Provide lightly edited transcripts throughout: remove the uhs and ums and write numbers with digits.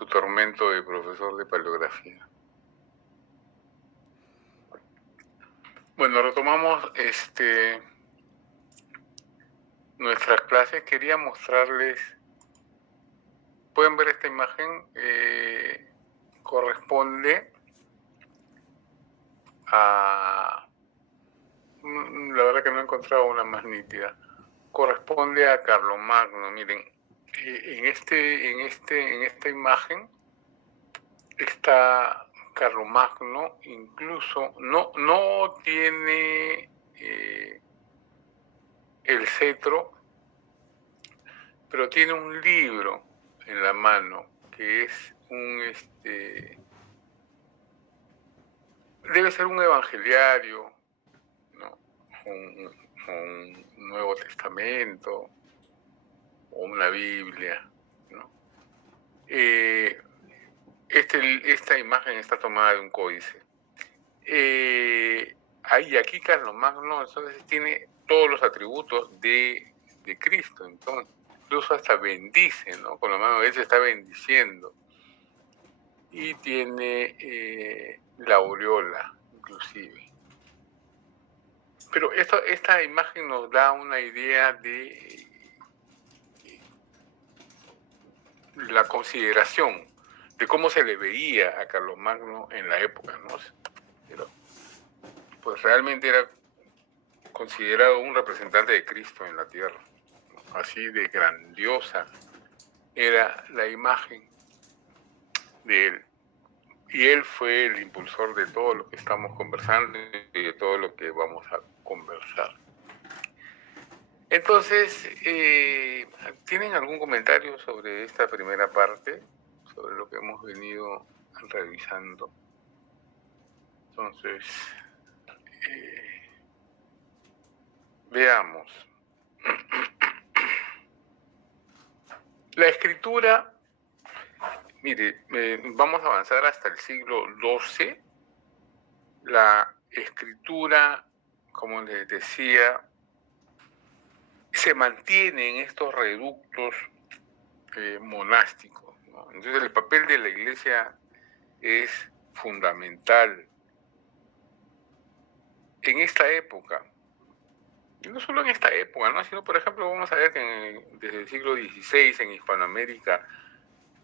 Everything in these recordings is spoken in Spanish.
su tormento de profesor de paleografía. Bueno, retomamos nuestras clases. Quería mostrarles, pueden ver esta imagen, corresponde a, la verdad que no he encontrado una más nítida, corresponde a Carlomagno. Miren, en esta imagen está Carlomagno, incluso no tiene el cetro, pero tiene un libro en la mano que es debe ser un evangeliario, ¿no? Un Nuevo Testamento o una Biblia, ¿no? Esta imagen está tomada de un códice. Aquí Carlomagno entonces tiene todos los atributos de Cristo, entonces incluso hasta bendice, ¿no? Con la mano él se está bendiciendo. Y tiene la aureola, inclusive. Pero esta imagen nos da una idea de la consideración de cómo se le veía a Carlomagno en la época, ¿no? Pero, pues realmente era considerado un representante de Cristo en la tierra, ¿no? Así de grandiosa era la imagen de él. Y él fue el impulsor de todo lo que estamos conversando y de todo lo que vamos a conversar. Entonces, ¿tienen algún comentario sobre esta primera parte? Sobre lo que hemos venido revisando. Entonces, veamos. La escritura, mire, vamos a avanzar hasta el siglo XII. La escritura, como les decía, se mantiene en estos reductos monásticos, ¿no? Entonces el papel de la iglesia es fundamental en esta época, y no solo en esta época, ¿no? Sino, por ejemplo, vamos a ver que desde el siglo XVI en Hispanoamérica,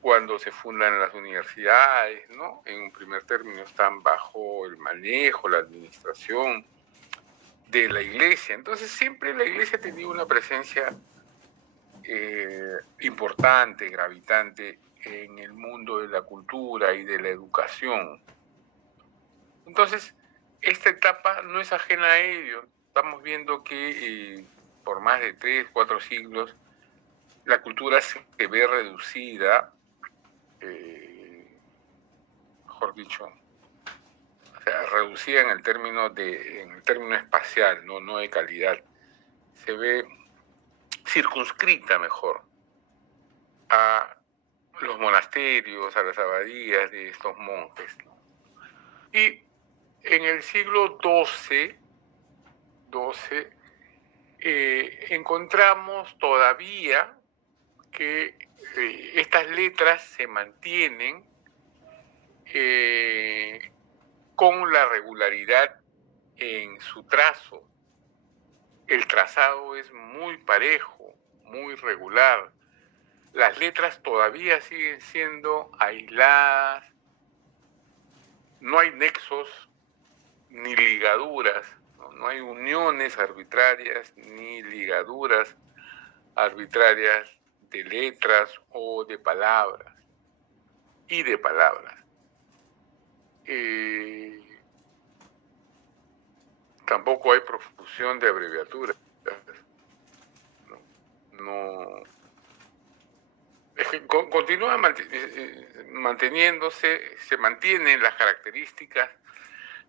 cuando se fundan las universidades, ¿no? En un primer término están bajo el manejo, la administración de la iglesia. Entonces siempre la iglesia tenía una presencia importante, gravitante en el mundo de la cultura y de la educación. Entonces, esta etapa no es ajena a ello. Estamos viendo que por más de 3, 4 siglos, la cultura se ve reducida, mejor dicho, o sea, reducida en el término espacial, no de calidad. Se ve circunscrita mejor a los monasterios, a las abadías de estos monjes, ¿no? Y en el siglo XII, encontramos todavía que estas letras se mantienen con la regularidad en su trazo. El trazado es muy parejo, muy regular. Las letras todavía siguen siendo aisladas, no hay nexos ni ligaduras, no hay uniones arbitrarias ni ligaduras arbitrarias de letras o de palabras y de palabras. Tampoco hay profusión de abreviaturas. No. Es que continúa manteniéndose, se mantienen las características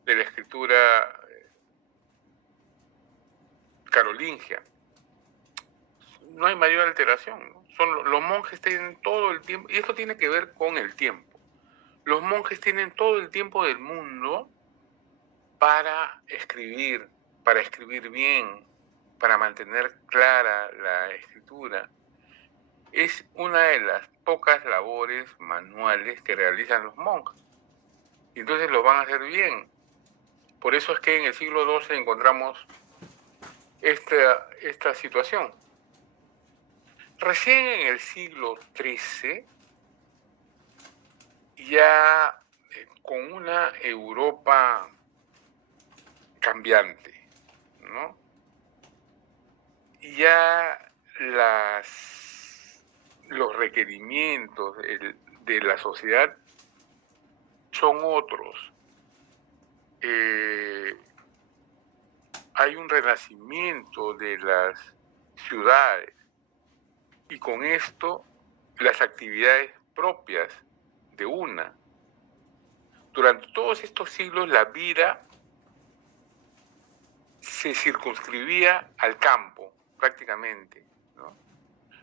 de la escritura carolingia. No hay mayor alteración, ¿no? Los monjes tienen todo el tiempo, y esto tiene que ver con el tiempo. Los monjes tienen todo el tiempo del mundo para escribir bien, para mantener clara la escritura, es una de las pocas labores manuales que realizan los monjes. Y entonces lo van a hacer bien. Por eso es que en el siglo XII encontramos esta situación. Recién en el siglo XIII, ya con una Europa cambiante, ¿no? Ya los requerimientos de la sociedad son otros. Hay un renacimiento de las ciudades y con esto las actividades propias de una. Durante todos estos siglos la vida se circunscribía al campo, prácticamente, ¿no?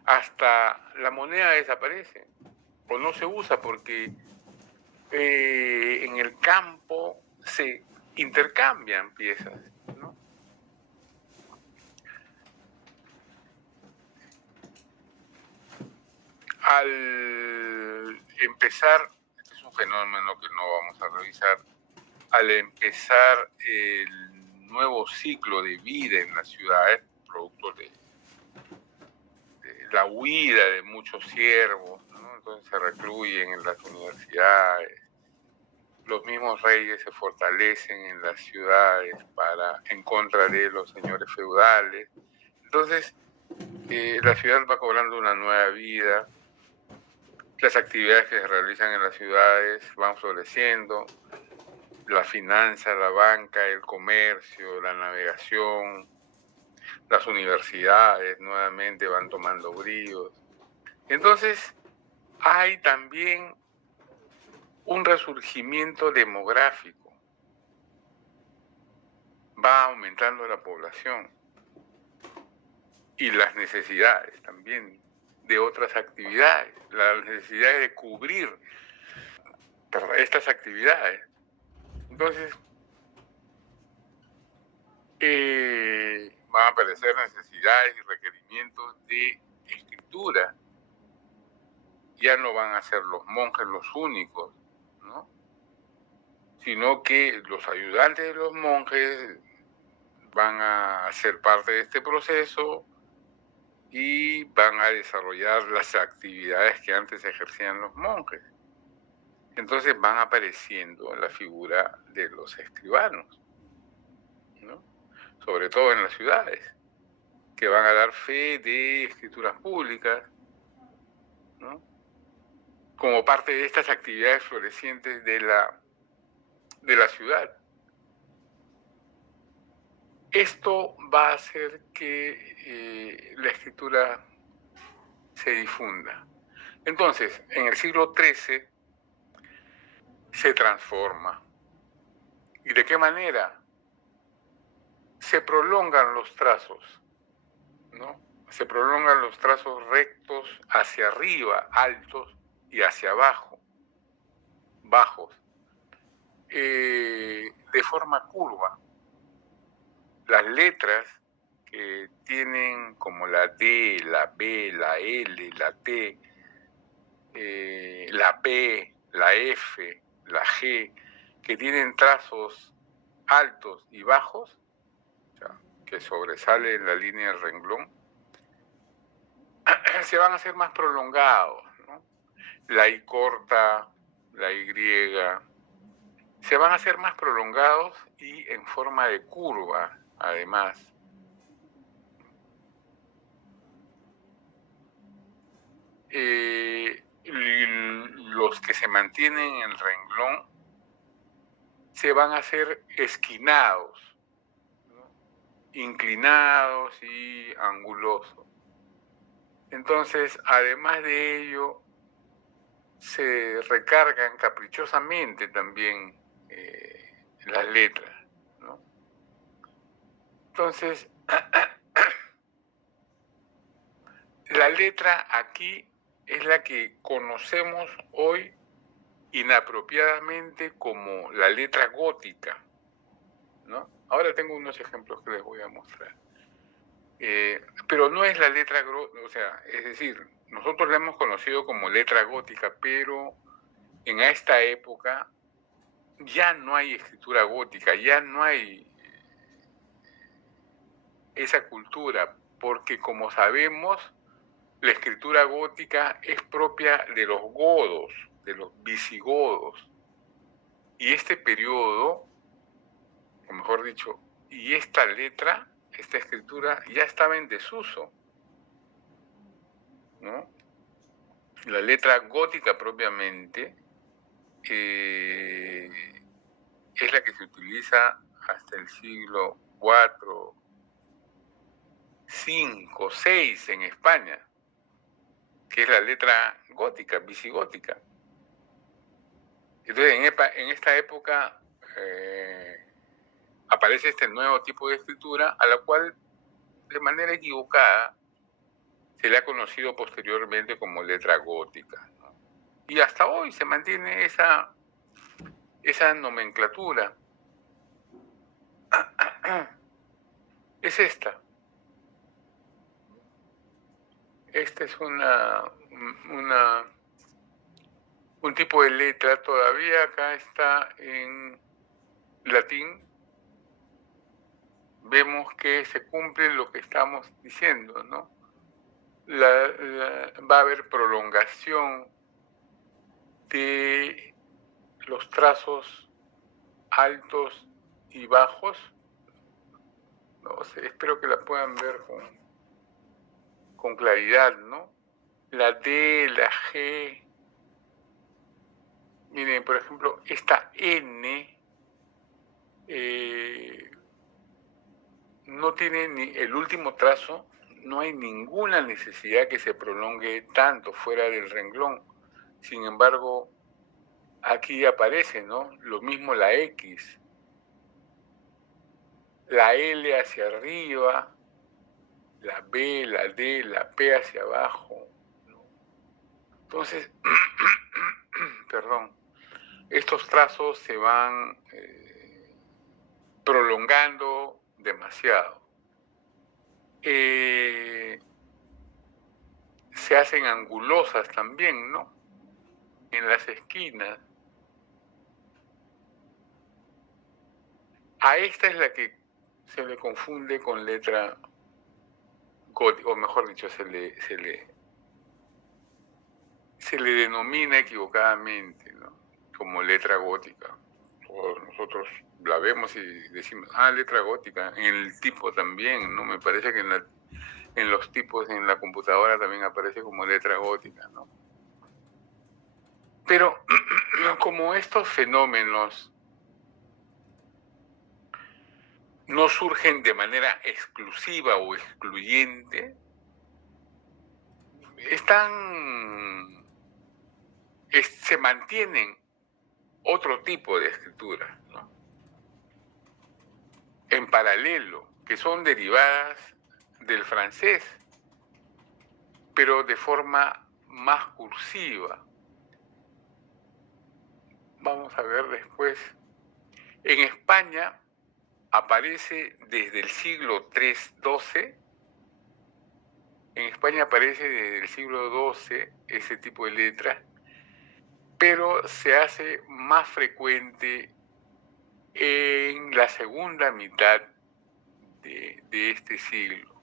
Hasta la moneda desaparece o no se usa porque en el campo se intercambian piezas, ¿no? Al empezar, este es un fenómeno que no vamos a revisar, al empezar el nuevo ciclo de vida en las ciudades, producto de la huida de muchos siervos, ¿no? Entonces se recluyen en las universidades, los mismos reyes se fortalecen en las ciudades en contra de los señores feudales. Entonces, la ciudad va cobrando una nueva vida, las actividades que se realizan en las ciudades van floreciendo, la finanza, la banca, el comercio, la navegación, las universidades nuevamente van tomando bríos. Entonces, hay también un resurgimiento demográfico. Va aumentando la población y las necesidades también de otras actividades, la necesidad de cubrir estas actividades. Entonces, van a aparecer necesidades y requerimientos de escritura. Ya no van a ser los monjes los únicos, ¿no? Sino que los ayudantes de los monjes van a ser parte de este proceso y van a desarrollar las actividades que antes ejercían los monjes. Entonces van apareciendo la figura de los escribanos, ¿no? Sobre todo en las ciudades, que van a dar fe de escrituras públicas, ¿no? Como parte de estas actividades florecientes de la ciudad. Esto va a hacer que la escritura se difunda. Entonces, en el siglo XIII se transforma. ¿Y de qué manera? Se prolongan los trazos, ¿no? Se prolongan los trazos rectos hacia arriba, altos, y hacia abajo, bajos, de forma curva. Las letras que tienen como la D, la B, la L, la T, la P, la F, la G, que tienen trazos altos y bajos, o sea, que sobresale en la línea del renglón, se van a hacer más prolongados, ¿no? La I corta, la Y, se van a hacer más prolongados y en forma de curva, además. Los que se mantienen en el renglón se van a hacer esquinados, ¿no? Inclinados y angulosos. Entonces, además de ello, se recargan caprichosamente también las letras, ¿no? Entonces, la letra aquí es la que conocemos hoy inapropiadamente como la letra gótica, ¿no? Ahora tengo unos ejemplos que les voy a mostrar. Pero no es la letra, o sea, es decir, nosotros la hemos conocido como letra gótica, pero en esta época ya no hay escritura gótica, ya no hay esa cultura, porque como sabemos, la escritura gótica es propia de los godos, de los visigodos. Y este periodo, o mejor dicho, y esta letra, esta escritura ya estaba en desuso, ¿no? La letra gótica propiamente es la que se utiliza hasta el siglo IV, V, VI en España, que es la letra gótica, visigótica. Entonces, en esta época aparece este nuevo tipo de escritura a la cual, de manera equivocada, se le ha conocido posteriormente como letra gótica, ¿no? Y hasta hoy se mantiene esa nomenclatura. Es esta. Esta es un tipo de letra, todavía acá está en latín. Vemos que se cumple lo que estamos diciendo, ¿no? Va a haber prolongación de los trazos altos y bajos. No sé, espero que la puedan ver con claridad, ¿no? La D, la G. Miren, por ejemplo, esta N no tiene ni el último trazo, no hay ninguna necesidad que se prolongue tanto fuera del renglón. Sin embargo, aquí aparece, ¿no? Lo mismo la X, la L hacia arriba, la B, la D, la P hacia abajo, ¿no? Entonces, perdón, estos trazos se van prolongando demasiado. Se hacen angulosas también, ¿no? En las esquinas. A esta es la que se le confunde con letra gótica, o mejor dicho, se le denomina equivocadamente, ¿no? Como letra gótica. Nosotros la vemos y decimos, letra gótica. En el tipo también, ¿no? Me parece que en los tipos en la computadora también aparece como letra gótica, ¿no? Pero como estos fenómenos no surgen de manera exclusiva o excluyente, se mantienen otro tipo de escrituras, ¿no? En paralelo, que son derivadas del francés, pero de forma más cursiva. Vamos a ver después. En España aparece desde el siglo XII. En España aparece desde el siglo XII ese tipo de letras, pero se hace más frecuente en la segunda mitad de este siglo.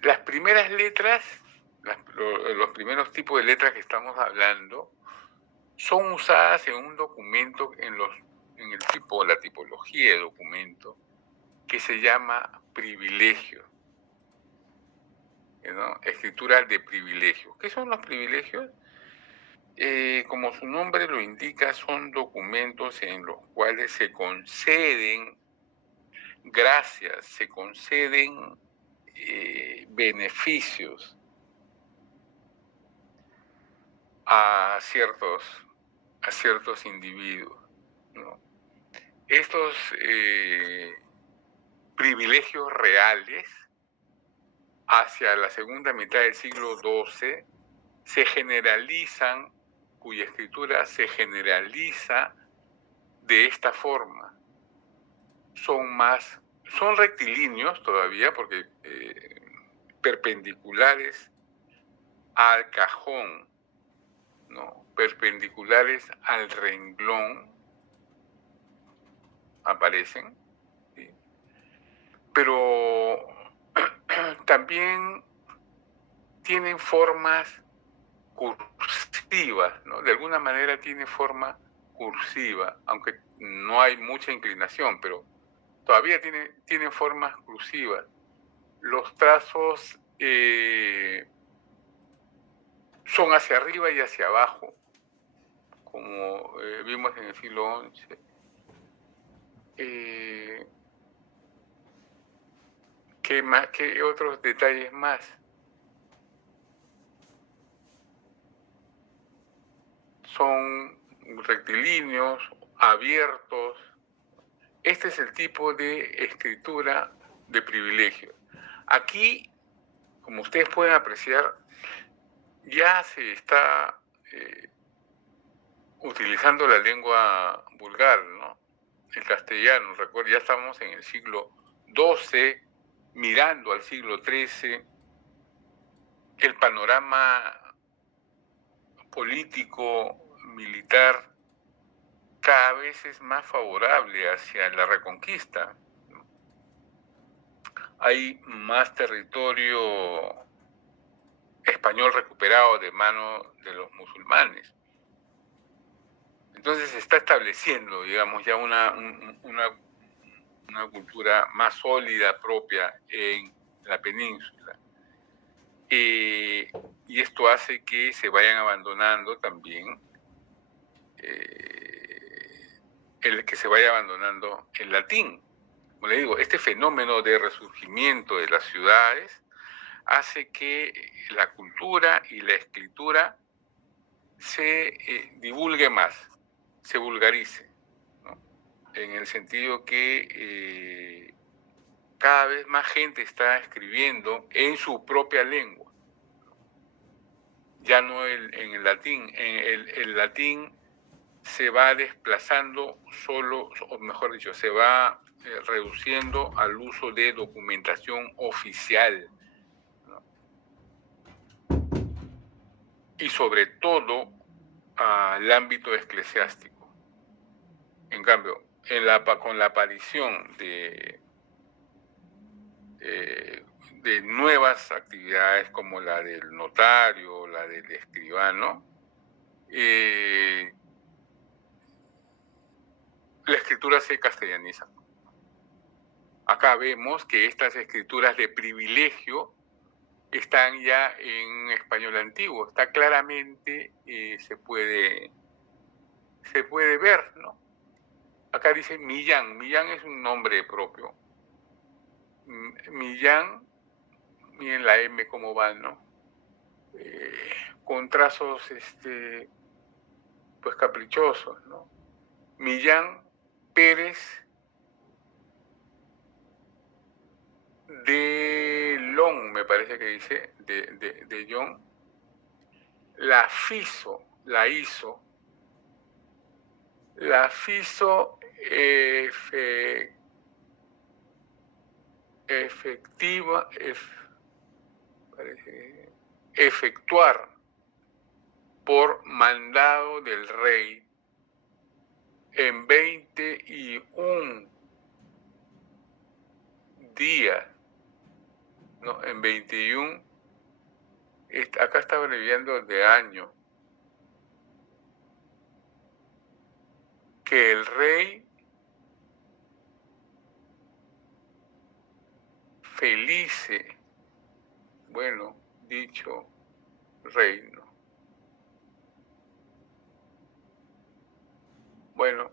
Las primeras letras, los primeros tipos de letras que estamos hablando, son usadas en un documento, en la tipología de documento, que se llama privilegio, ¿no? Escritura de privilegio. ¿Qué son los privilegios? Como su nombre lo indica, son documentos en los cuales se conceden gracias, se conceden beneficios a ciertos individuos, ¿no? Estos privilegios reales hacia la segunda mitad del siglo XII se generalizan, cuya escritura se generaliza de esta forma. Son rectilíneos todavía, porque perpendiculares al cajón, ¿no? Perpendiculares al renglón aparecen, ¿sí? Pero también tienen formas cursivas, ¿no? De alguna manera tiene forma cursiva, aunque no hay mucha inclinación, pero todavía tienen formas cursivas. Los trazos son hacia arriba y hacia abajo, como vimos en el siglo XI. ¿Qué otros detalles más? Son rectilíneos, abiertos. Este es el tipo de escritura de privilegio. Aquí, como ustedes pueden apreciar, ya se está utilizando la lengua vulgar, ¿no? El castellano, recuerda, ya estamos en el siglo XII, mirando al siglo XIII. El panorama político, militar, cada vez es más favorable hacia la reconquista. Hay más territorio español recuperado de mano de los musulmanes. Entonces se está estableciendo, digamos, ya una cultura más sólida propia en la península. Y esto hace que se vayan abandonando también que se vaya abandonando el latín. Como le digo, este fenómeno de resurgimiento de las ciudades hace que la cultura y la escritura se divulgue más, se vulgarice, ¿no? En el sentido que cada vez más gente está escribiendo en su propia lengua, ya no en el latín. El latín se va desplazando solo, o mejor dicho, se va reduciendo al uso de documentación oficial, ¿no? Y sobre todo al ámbito eclesiástico. En cambio, con la aparición de nuevas actividades como la del notario, la del escribano, la escritura se castellaniza. Acá vemos que estas escrituras de privilegio están ya en español antiguo. Está claramente, se puede ver, ¿no? Acá dice Millán. Millán es un nombre propio. Millán, miren la M cómo va, ¿no? Con trazos, pues caprichosos, ¿no? Millán Pérez de Long, me parece que dice, de John. La FISO, la hizo efectuar por mandado del rey en 21 días, ¿no? En 21, acá está abreviando de año, que el rey Felice, bueno, dicho reino. Bueno,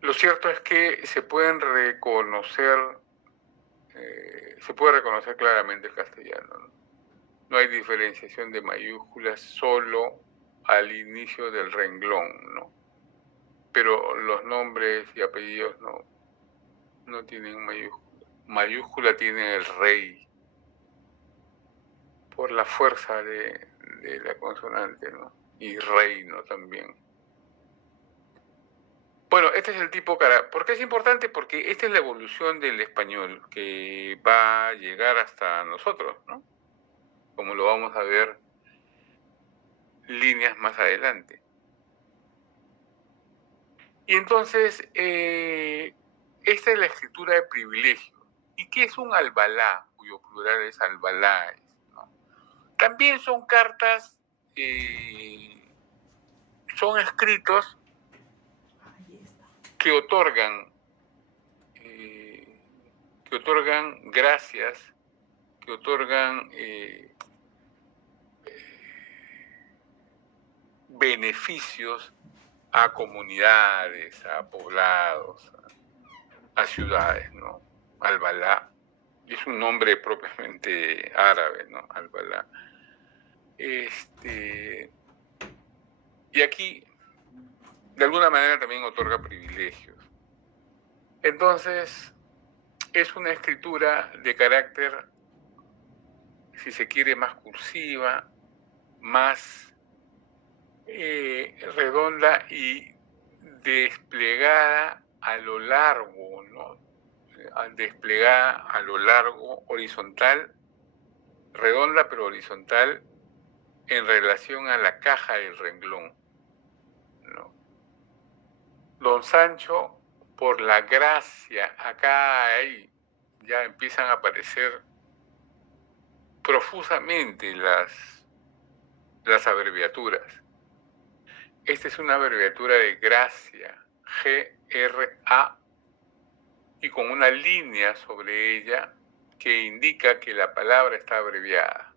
lo cierto es que se puede reconocer claramente el castellano, ¿no? No hay diferenciación de mayúsculas solo al inicio del renglón, ¿no? Pero los nombres y apellidos no tienen mayúscula. Mayúscula tiene el rey por la fuerza de la consonante, ¿no? Y reino también. Bueno, este es el tipo cara. ¿Por qué es importante? Porque esta es la evolución del español que va a llegar hasta nosotros, ¿no? Como lo vamos a ver líneas más adelante. Y entonces, esta es la escritura de privilegio. ¿Y qué es un albalá, cuyo plural es albaláes, ¿no? También son cartas, son escritos que otorgan gracias, que otorgan beneficios a comunidades, a poblados, a ciudades, ¿no? Albalá es un nombre propiamente árabe, ¿no? Albalá. Y aquí, de alguna manera, también otorga privilegios. Entonces, es una escritura de carácter, si se quiere, más cursiva, más redonda y desplegada a lo largo, ¿no? Desplegada a lo largo, horizontal, redonda pero horizontal, en relación a la caja del renglón, ¿no? Don Sancho, por la gracia, acá ahí ya empiezan a aparecer profusamente las abreviaturas. Esta es una abreviatura de gracia, G-R-A, y con una línea sobre ella que indica que la palabra está abreviada.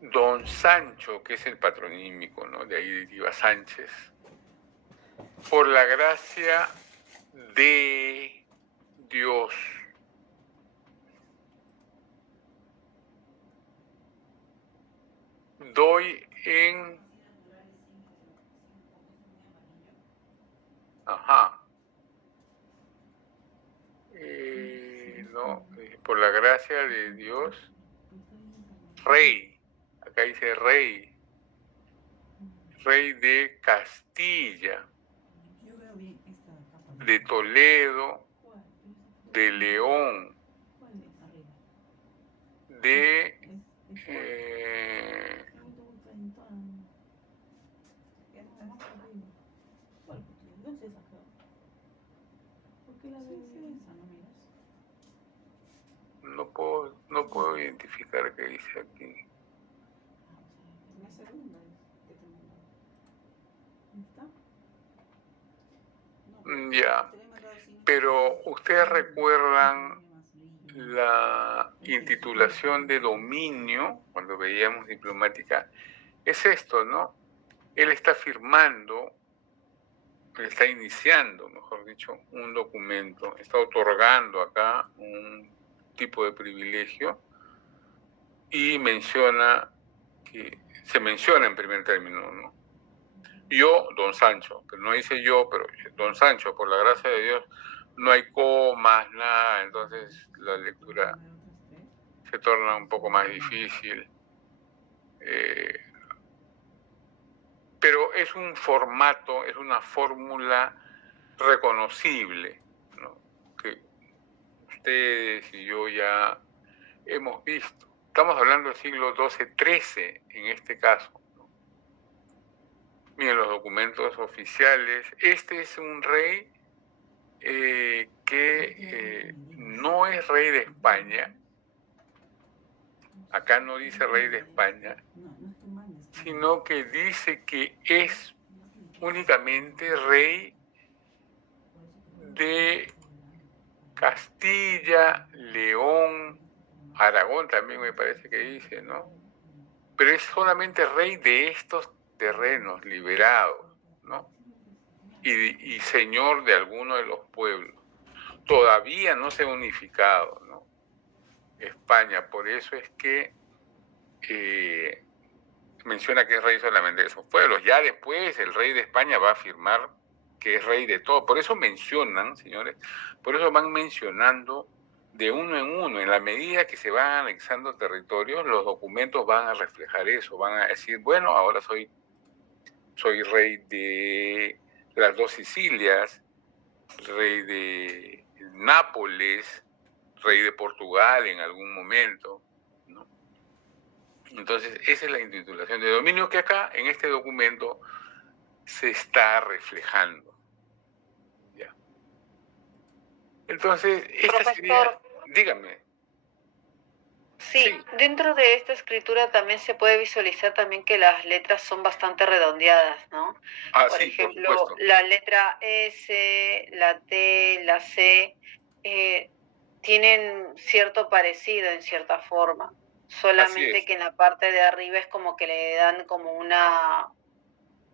Don Sancho, que es el patronímico, ¿no? De ahí deriva Sánchez. Por la gracia de Dios. Doy en... por la gracia de Dios, rey. Acá dice rey. Rey de Castilla, de Toledo, de León, de no puedo identificar qué dice aquí. Ya, pero ustedes recuerdan la intitulación de dominio, cuando veíamos diplomática, es esto, ¿no? Él está firmando, él está iniciando, mejor dicho, un documento, está otorgando acá un tipo de privilegio y se menciona en primer término, ¿no? Yo, don Sancho, pero no dice yo, pero don Sancho, por la gracia de Dios, no hay comas, nada, entonces la lectura se torna un poco más difícil. Pero es un formato, es una fórmula reconocible, ¿no? Que ustedes y yo ya hemos visto. Estamos hablando del siglo XII-XIII en este caso, ¿no? Miren los documentos oficiales. Este es un rey que no es rey de España. Acá no dice rey de España, sino que dice que es únicamente rey de Castilla, León, Aragón también me parece que dice, ¿no? Pero es solamente rey de estos terrenos liberados, ¿no? Y señor de alguno de los pueblos. Todavía no se ha unificado, ¿no? España, por eso es que menciona que es rey solamente de esos pueblos. Ya después el rey de España va a afirmar que es rey de todo. Por eso mencionan, señores, por eso van mencionando de uno en uno. En la medida que se van anexando territorios, los documentos van a reflejar eso. Van a decir, bueno, ahora soy rey de las dos Sicilias, rey de Nápoles, rey de Portugal en algún momento, ¿no? Entonces, esa es la intitulación de dominio que acá, en este documento, se está reflejando. ¿Ya? Entonces, esta sería, dígame. Sí, dentro de esta escritura también se puede visualizar también que las letras son bastante redondeadas, ¿no? Ah, Por sí, por ejemplo, supuesto. la letra S, la T, la C, eh, tienen cierto parecido en cierta forma, Así solamente es. que en la parte de arriba es como que le dan como una,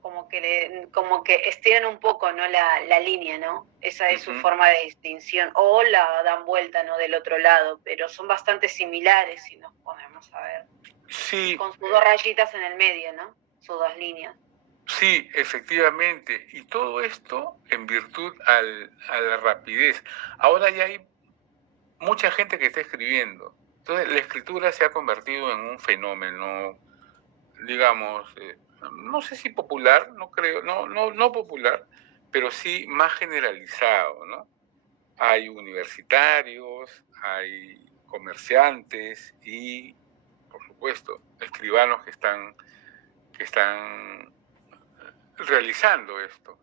como que estiran un poco, ¿no? La línea, ¿no? Esa es su Ujú. forma de distinción. O la dan vuelta, ¿no? Del otro lado, pero son bastante similares si nos ponemos a ver. Y Sí, con sus dos rayitas en el medio, ¿no? Sus dos líneas. sí, efectivamente. Y todo esto en virtud a la rapidez. Ahora ya hay mucha gente que está escribiendo. Entonces, la escritura se ha convertido en un fenómeno, digamos, no sé si popular, no creo, no popular, pero sí más generalizado, ¿no? Hay universitarios, hay comerciantes y, por supuesto, escribanos que están realizando esto.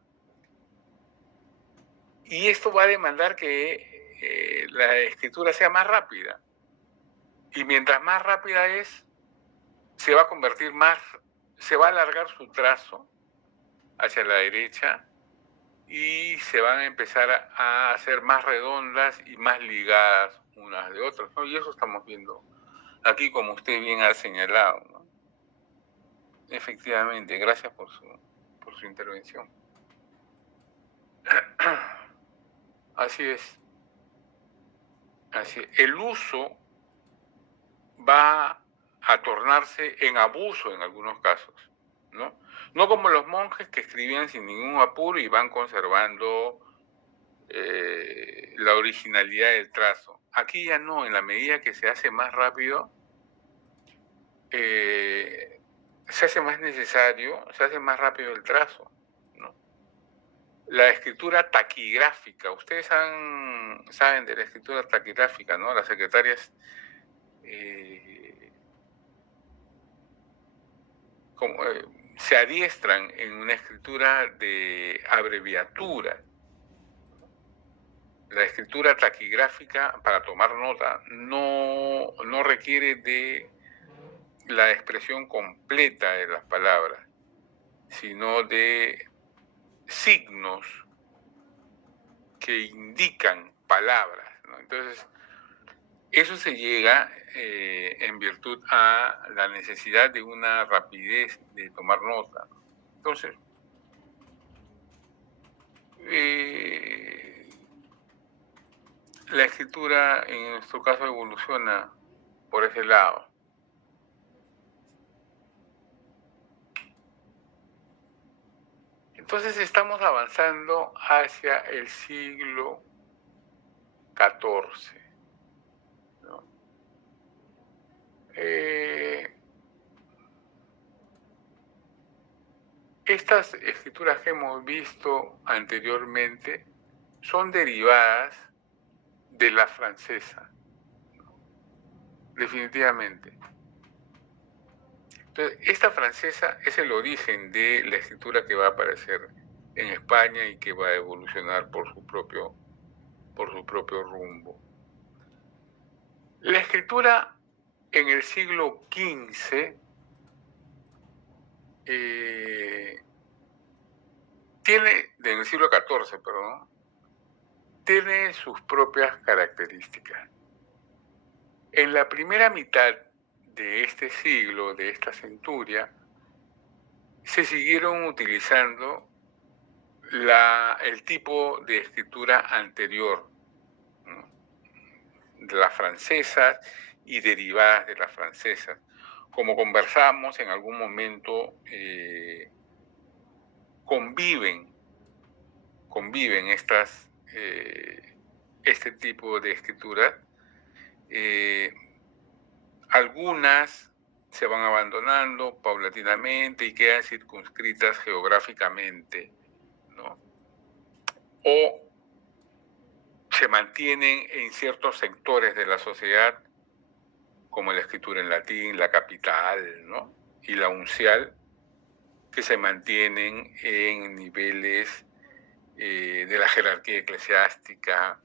Y esto va a demandar que la escritura sea más rápida. Y mientras más rápida es, se va a convertir más, se va a alargar su trazo hacia la derecha y se van a empezar a hacer más redondas y más ligadas unas de otras, ¿no? Y eso estamos viendo aquí, como usted bien ha señalado, ¿no? Efectivamente, gracias por su intervención. Así es, así es. El uso va a tornarse en abuso en algunos casos, ¿no? No como los monjes que escribían sin ningún apuro y van conservando la originalidad del trazo. Aquí ya no, en la medida que se hace más rápido, se hace más necesario, se hace más rápido el trazo, ¿no? La escritura taquigráfica, ustedes saben de la escritura taquigráfica, ¿no? Las secretarias como, se adiestran en una escritura de abreviatura. La escritura taquigráfica para tomar nota no requiere de la expresión completa de las palabras, sino de signos que indican palabras, ¿no? Entonces, eso se llega en virtud a la necesidad de una rapidez de tomar nota. Entonces, la escritura en nuestro caso evoluciona por ese lado. Entonces estamos avanzando hacia el siglo XIV, ¿no? Estas escrituras que hemos visto anteriormente son derivadas de la francesa, ¿no? Definitivamente. Entonces, esta francesa es el origen de la escritura que va a aparecer en España y que va a evolucionar por su propio rumbo. La escritura en el siglo XV en el siglo XIV, perdón, tiene sus propias características. En la primera mitad de este siglo, de esta centuria, se siguieron utilizando el tipo de escritura anterior, ¿no? De las francesas y derivadas de las francesas. Como conversamos en algún momento, conviven este tipo de escrituras. Algunas se van abandonando paulatinamente y quedan circunscritas geográficamente, ¿no? O se mantienen en ciertos sectores de la sociedad como la escritura en latín, la capital, ¿no? Y la uncial, que se mantienen en niveles de la jerarquía eclesiástica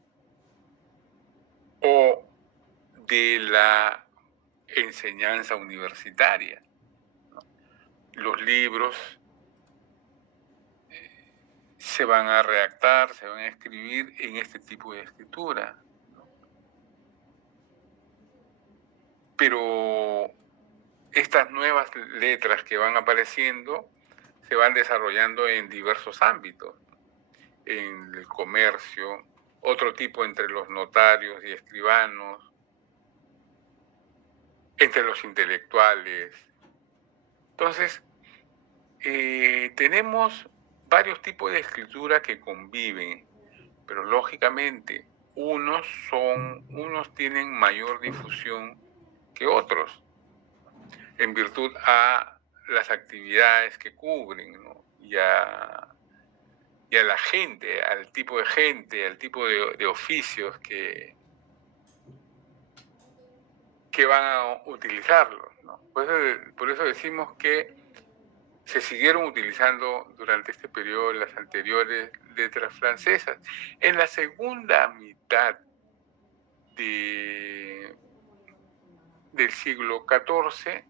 o de la enseñanza universitaria, ¿no? Los libros se van a redactar, se van a escribir en este tipo de escritura, ¿no? Pero estas nuevas letras que van apareciendo se van desarrollando en diversos ámbitos, en el comercio, otro tipo entre los notarios y escribanos, entre los intelectuales. Entonces, tenemos varios tipos de escritura que conviven, pero lógicamente unos tienen mayor difusión que otros, en virtud a las actividades que cubren, ¿no? y a la gente, al tipo de gente, al tipo de oficios que van a utilizarlos, ¿no? Por eso decimos que se siguieron utilizando durante este periodo las anteriores letras francesas. En la segunda mitad del siglo XIV,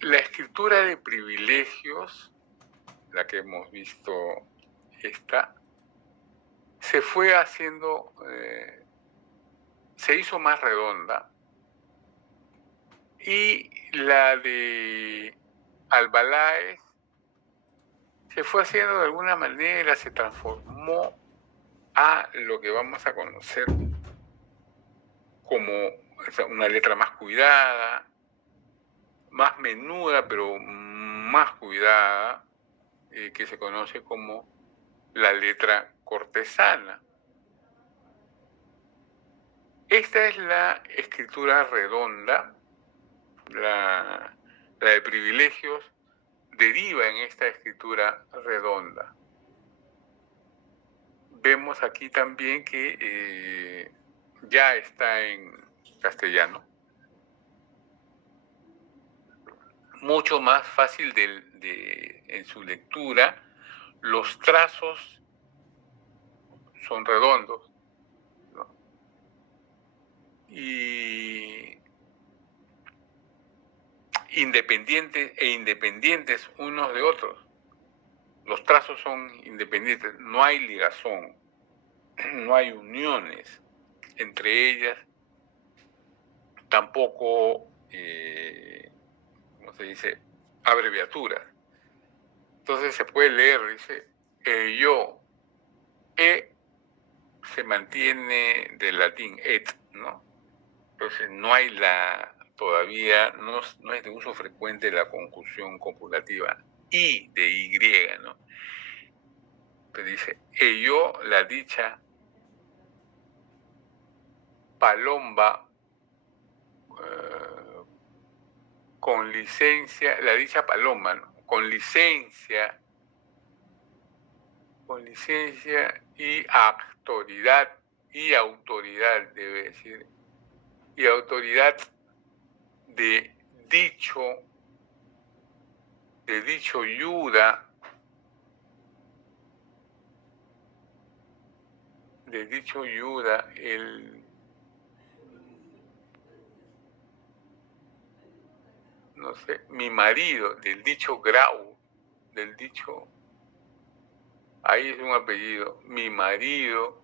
la escritura de privilegios, la que hemos visto se fue haciendo, se hizo más redonda, y la de Albaláez se fue haciendo de alguna manera, se transformó a lo que vamos a conocer como una letra más cuidada, más menuda, pero más cuidada, que se conoce como la letra cortesana. Esta es la escritura redonda, la de privilegios deriva en esta escritura redonda. Vemos aquí también que ya está en castellano, mucho más fácil en su lectura. Los trazos son redondos, ¿no? Y independientes unos de otros. Los trazos son independientes, no hay ligazón, no hay uniones entre ellas, tampoco, ¿cómo se dice?, abreviaturas. Entonces se puede leer, dice, yo, se mantiene del latín et, ¿no? Entonces no hay todavía no es de uso frecuente la conjunción copulativa y de y, ¿no? Pero dice, yo, la dicha Palomba, con licencia, la dicha Paloma, ¿no? con licencia y autoridad, debe decir, y autoridad de dicho Yuda, mi marido, del dicho Grau, ahí es un apellido, mi marido,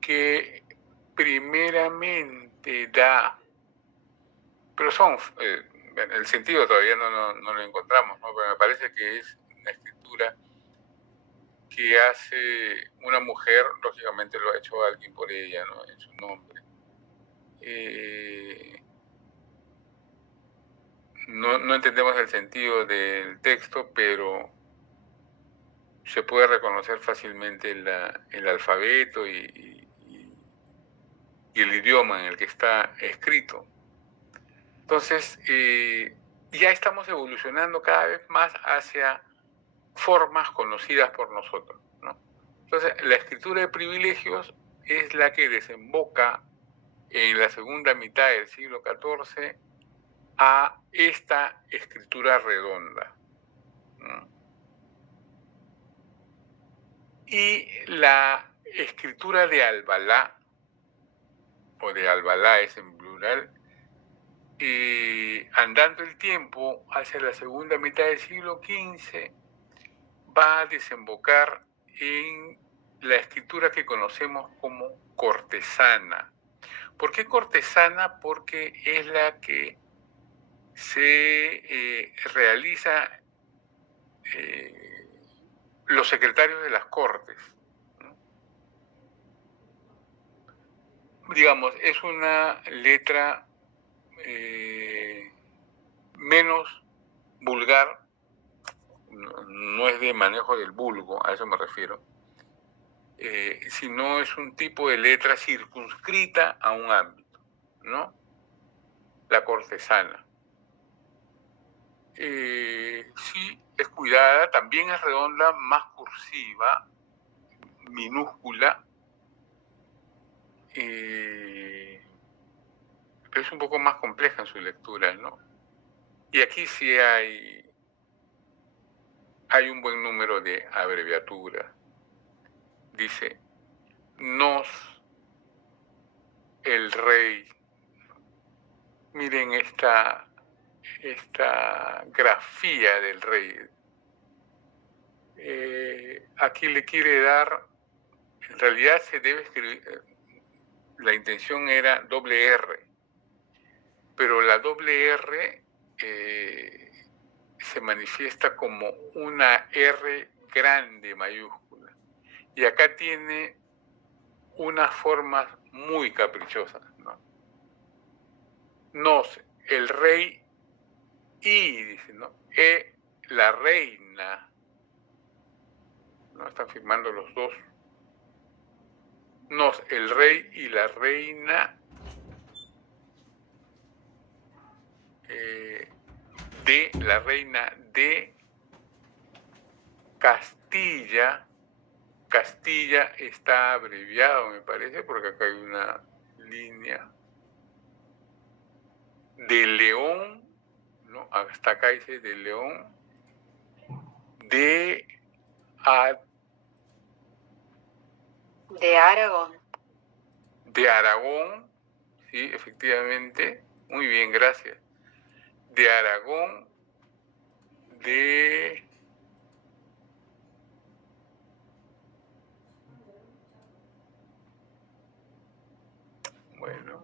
que primeramente da, pero son, el sentido todavía no lo encontramos, ¿no? Pero me parece que es una escritura que hace una mujer, lógicamente lo ha hecho alguien por ella, ¿no? En su nombre. No entendemos el sentido del texto, pero se puede reconocer fácilmente el alfabeto y el idioma en el que está escrito. Entonces, ya estamos evolucionando cada vez más hacia formas conocidas por nosotros, ¿no? Entonces, la escritura de privilegios es la que desemboca en la segunda mitad del siglo XIV a esta escritura redonda. Y la escritura de Albalá, o de Albalá es en plural, andando el tiempo hacia la segunda mitad del siglo XV, va a desembocar en la escritura que conocemos como cortesana. ¿Por qué cortesana? Porque es la que se realiza los secretarios de las cortes. Digamos, es una letra menos vulgar, no es de manejo del vulgo, a eso me refiero, sino es un tipo de letra circunscrita a un ámbito, ¿no? La cortesana. Sí, es cuidada, también es redonda, más cursiva, minúscula, pero es un poco más compleja en su lectura, ¿no? Y aquí sí hay un buen número de abreviaturas. Dice, nos, el rey. Miren esta grafía del rey. Aquí le quiere dar, en realidad se debe escribir, la intención era doble R, pero la doble R se manifiesta como una R grande mayúscula. Y acá tiene unas formas muy caprichosas, ¿no? Nos, el rey, y dice, ¿no? La reina, ¿no? Están firmando los dos. Nos, el rey y la reina, de la reina de Castilla. Castilla está abreviado, me parece, porque acá hay una línea. De León, ¿no? Hasta acá dice de León. De Aragón. De Aragón, sí, efectivamente. Muy bien, gracias. De Aragón, de... Bueno.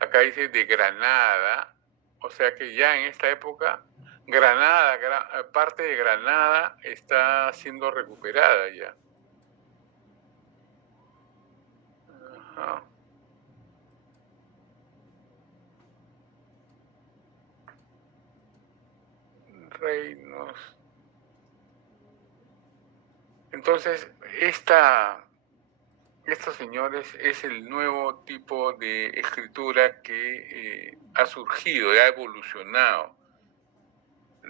Acá dice de Granada, o sea que ya en esta época, Granada, parte de Granada está siendo recuperada ya. Ajá. Reinos. Entonces, estos señores es el nuevo tipo de escritura que ha surgido, ha evolucionado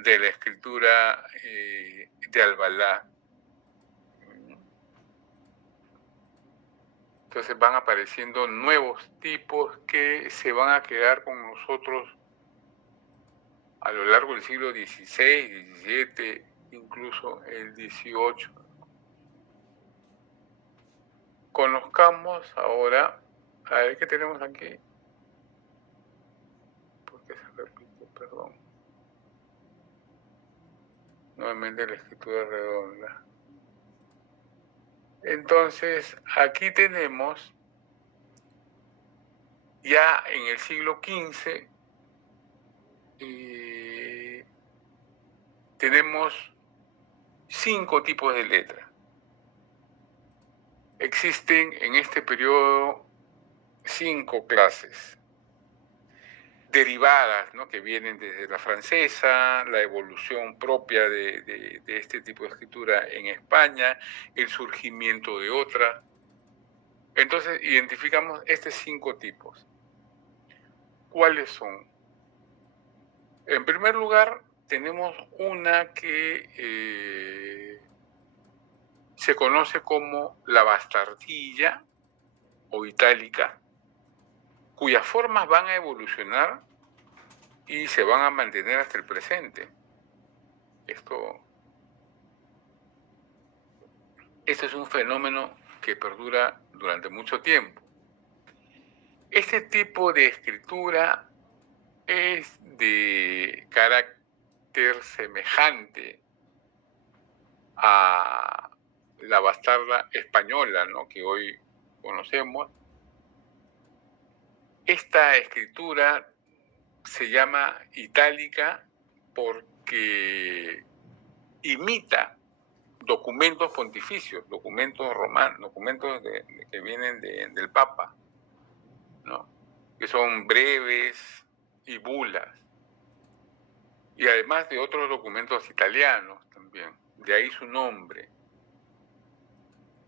de la escritura de Albalá. Entonces van apareciendo nuevos tipos que se van a quedar con nosotros a lo largo del siglo XVI, XVII, incluso el XVIII. Conozcamos ahora, a ver qué tenemos aquí. ¿Por qué se repite? Perdón. Nuevamente la escritura redonda. Entonces, aquí tenemos, ya en el siglo XV, tenemos 5 tipos de letras. Existen en este periodo 5 clases derivadas, ¿no? Que vienen desde la francesa, la evolución propia de este tipo de escritura en España, el surgimiento de otra. Entonces identificamos estos 5 tipos. ¿Cuáles son? En primer lugar, tenemos una que se conoce como la bastardilla, o itálica, cuyas formas van a evolucionar y se van a mantener hasta el presente. Esto es un fenómeno que perdura durante mucho tiempo. Este tipo de escritura es de carácter semejante a la bastarda española, ¿no?, que hoy conocemos. Esta escritura se llama itálica porque imita documentos pontificios, documentos romanos, documentos que vienen del Papa, ¿no?, que son breves y bulas, y además de otros documentos italianos también, de ahí su nombre.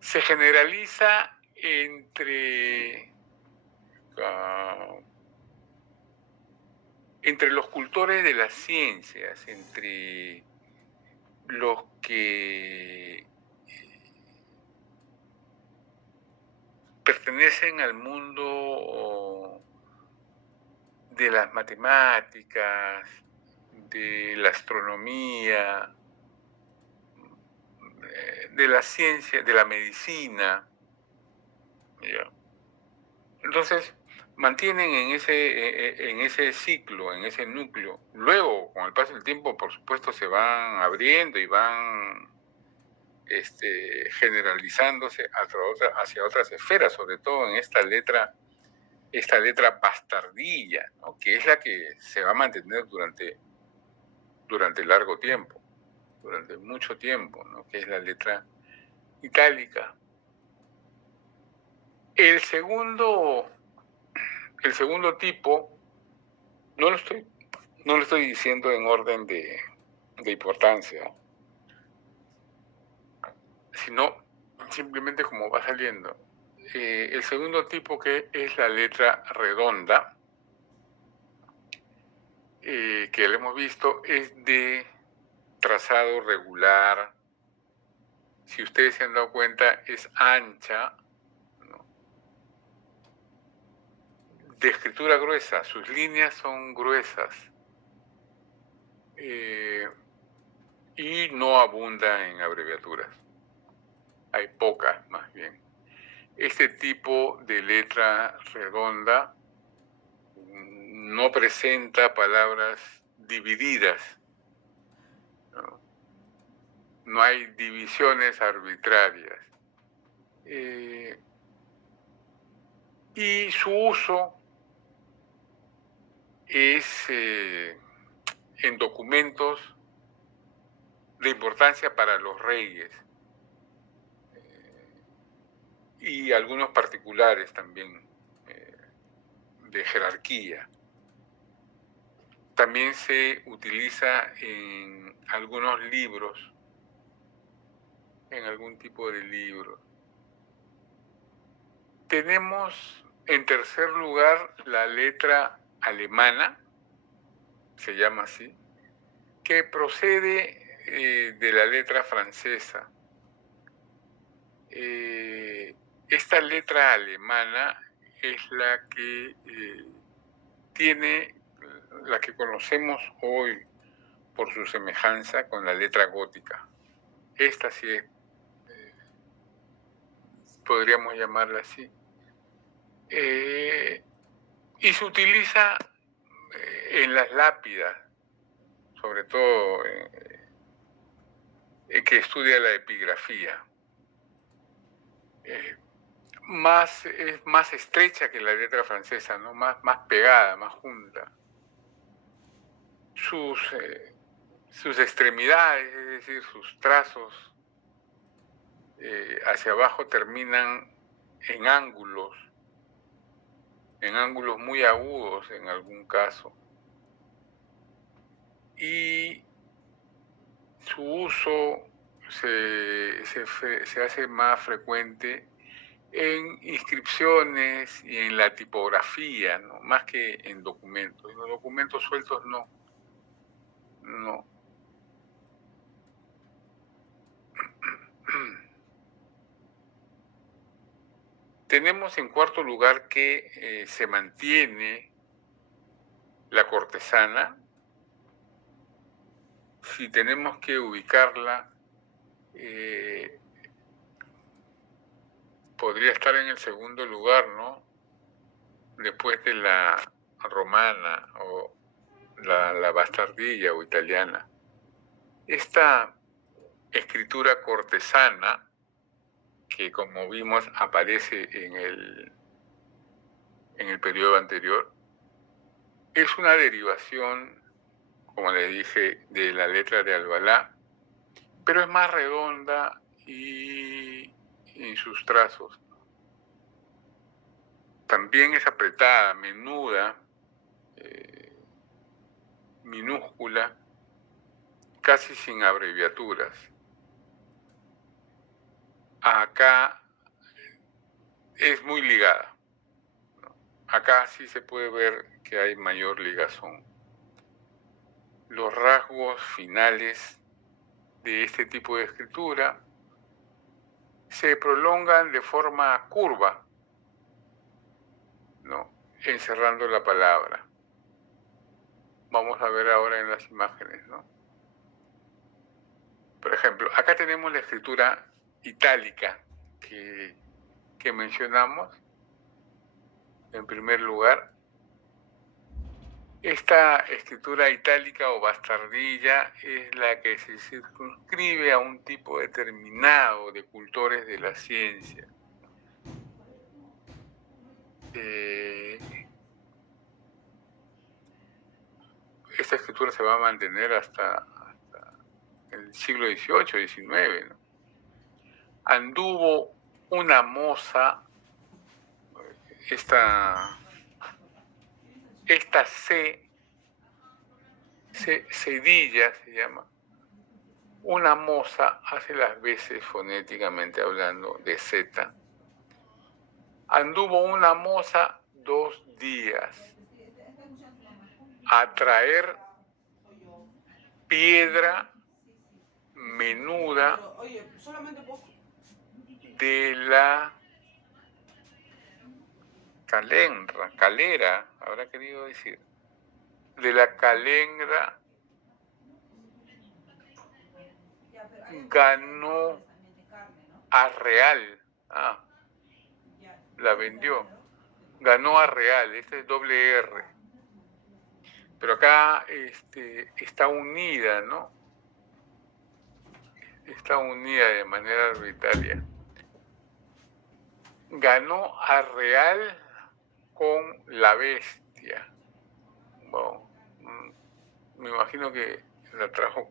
Se generaliza entre los cultores de las ciencias, entre los que pertenecen al mundo de las matemáticas, de la astronomía, de la ciencia, de la medicina. ¿Ya? Entonces, mantienen en ese ciclo, en ese núcleo. Luego, con el paso del tiempo, por supuesto, se van abriendo y van generalizándose hacia otras esferas, sobre todo en esta letra bastardilla, ¿no?, que es la que se va a mantener durante largo tiempo, durante mucho tiempo, ¿no?, que es la letra itálica. El segundo tipo, no lo estoy diciendo en orden de importancia, sino simplemente como va saliendo. El segundo tipo, que es la letra redonda, que lo hemos visto, es de trazado regular. Si ustedes se han dado cuenta, es ancha, ¿no?, de escritura gruesa, sus líneas son gruesas, y no abunda en abreviaturas, hay pocas más bien. Este tipo de letra redonda no presenta palabras divididas, ¿no? No hay divisiones arbitrarias. Y su uso es en documentos de importancia para los reyes, y algunos particulares también, de jerarquía. También se utiliza en algunos libros, en algún tipo de libro. Tenemos en tercer lugar la letra alemana, se llama así, que procede de la letra francesa. Esta letra alemana es la que la que conocemos hoy por su semejanza con la letra gótica. Esta sí es, podríamos llamarla así. Y se utiliza en las lápidas, sobre todo que estudia la epigrafía. Es más estrecha que la letra francesa, ¿no?, más pegada, más junta. Sus extremidades, es decir, sus trazos hacia abajo, terminan en ángulos muy agudos en algún caso. Y su uso se hace más frecuente en inscripciones y en la tipografía, ¿no?, más que en documentos. En los documentos sueltos no. Tenemos en cuarto lugar que se mantiene la cortesana. Si tenemos que ubicarla, podría estar en el segundo lugar, ¿no? Después de la romana o la bastardilla o italiana. Esta escritura cortesana, que como vimos aparece en el periodo anterior, es una derivación, como le dije, de la letra de Albalá, pero es más redonda y en sus trazos. También es apretada, menuda, minúscula, casi sin abreviaturas. Acá es muy ligada. Acá sí se puede ver que hay mayor ligazón. Los rasgos finales de este tipo de escritura se prolongan de forma curva, ¿no? Encerrando la palabra. Vamos a ver ahora en las imágenes, ¿no? Por ejemplo, acá tenemos la escritura itálica que mencionamos en primer lugar. Esta escritura itálica o bastardilla es la que se circunscribe a un tipo determinado de cultores de la ciencia. Esta escritura se va a mantener hasta el siglo XVIII, XIX, ¿no? Anduvo una moza, esta cedilla se llama. Una moza hace las veces fonéticamente hablando de Z. Anduvo una moza 2 días a traer piedra menuda de la calera, habrá querido decir, de la calera. Ganó a Real, la vendió, ganó a Real, este es doble R, pero acá está unida, ¿no? Está unida de manera arbitraria. Ganó a Real con la bestia. Bueno, me imagino que la trajo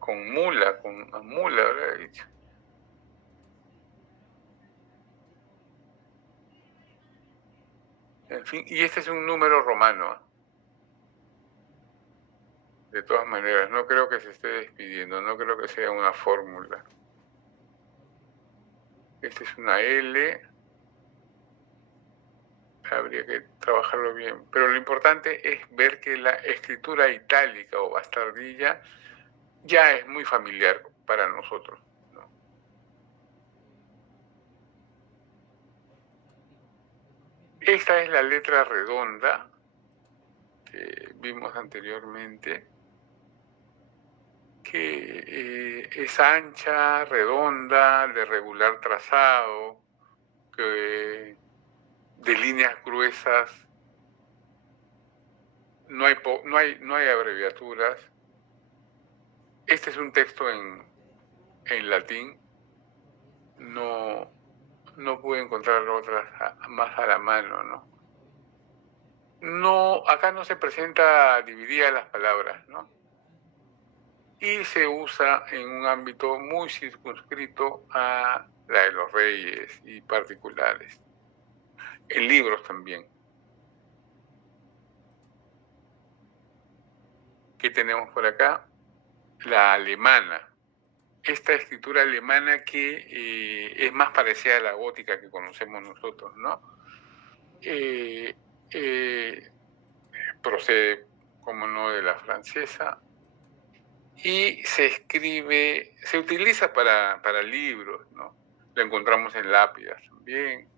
con mula, habrá dicho. En fin, y este es un número romano. De todas maneras, no creo que se esté despidiendo, no creo que sea una fórmula. Esta es una L. Habría que trabajarlo bien. Pero lo importante es ver que la escritura itálica o bastardilla ya es muy familiar para nosotros, ¿no? Esta es la letra redonda que vimos anteriormente, que es ancha, redonda, de regular trazado, de líneas gruesas, no hay abreviaturas. Este es un texto en latín, no pude encontrar otras más a la mano, ¿no? Acá no se presenta dividida las palabras, ¿no? Y se usa en un ámbito muy circunscrito a la de los reyes y particulares. En libros también. ¿Qué tenemos por acá? La alemana. Esta escritura alemana que es más parecida a la gótica que conocemos nosotros, ¿no? Procede, como no, de la francesa y se escribe, se utiliza para libros, ¿no? Lo encontramos en lápidas también.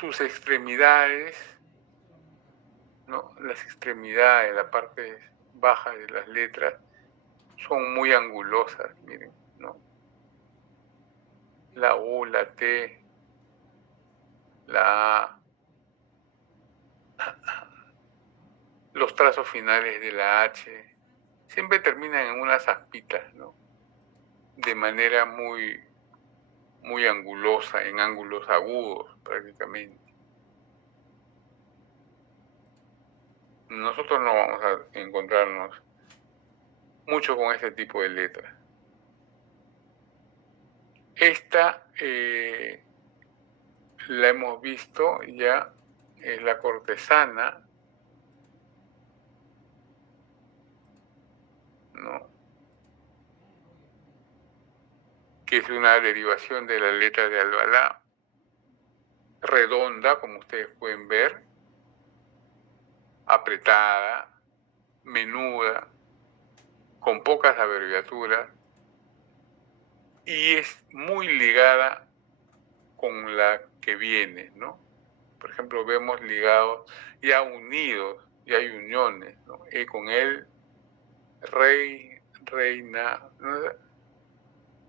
Sus extremidades, ¿no? Las extremidades, la parte baja de las letras, son muy angulosas, miren, ¿no? La U, la T, la A, los trazos finales de la H, siempre terminan en unas aspitas, ¿no? De manera muy, muy angulosa, en ángulos agudos prácticamente. Nosotros no vamos a encontrarnos mucho con este tipo de letras. Esta la hemos visto ya, es la cortesana, ¿no? Que es una derivación de la letra de Albalá, redonda, como ustedes pueden ver, apretada, menuda, con pocas abreviaturas, y es muy ligada con la que viene, ¿no? Por ejemplo, vemos ligados, ya unidos, ya hay uniones, ¿no? Con él, rey, reina, ¿no?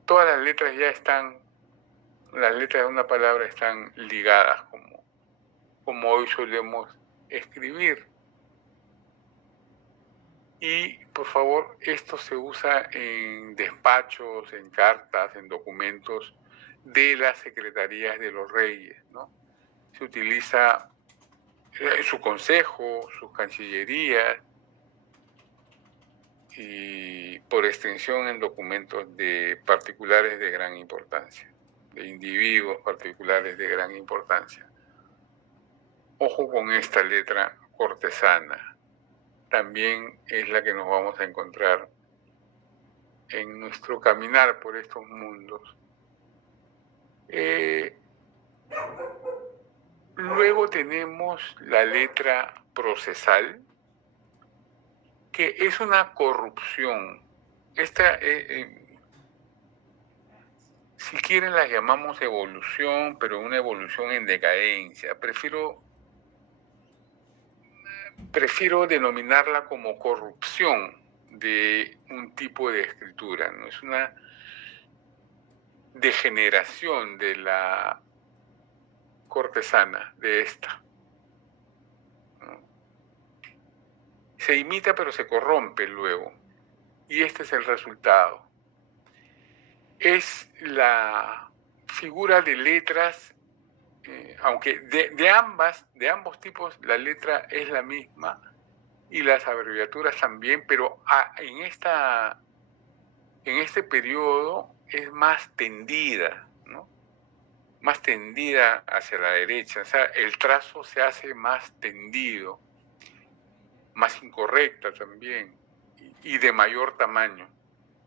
Todas las letras ya están, las letras de una palabra están ligadas, como hoy solemos escribir. Y por favor, esto se usa en despachos, en cartas, en documentos de las secretarías de los reyes, ¿no? Se utiliza su consejo, sus cancillerías y por extensión en documentos de particulares de gran importancia, de individuos particulares de gran importancia. Ojo con esta letra cortesana, también es la que nos vamos a encontrar en nuestro caminar por estos mundos. Luego tenemos la letra procesal, que es una corrupción. Esta, si quieren la llamamos evolución, pero una evolución en decadencia. Prefiero denominarla como corrupción de un tipo de escritura, ¿no? Es una degeneración de la cortesana, de esta, ¿no? Se imita pero se corrompe luego, y este es el resultado. Es la figura de letras, aunque de ambos tipos la letra es la misma y las abreviaturas también, pero en este periodo es más tendida, ¿no? Más tendida hacia la derecha, o sea, el trazo se hace más tendido, más incorrecta también, y de mayor tamaño,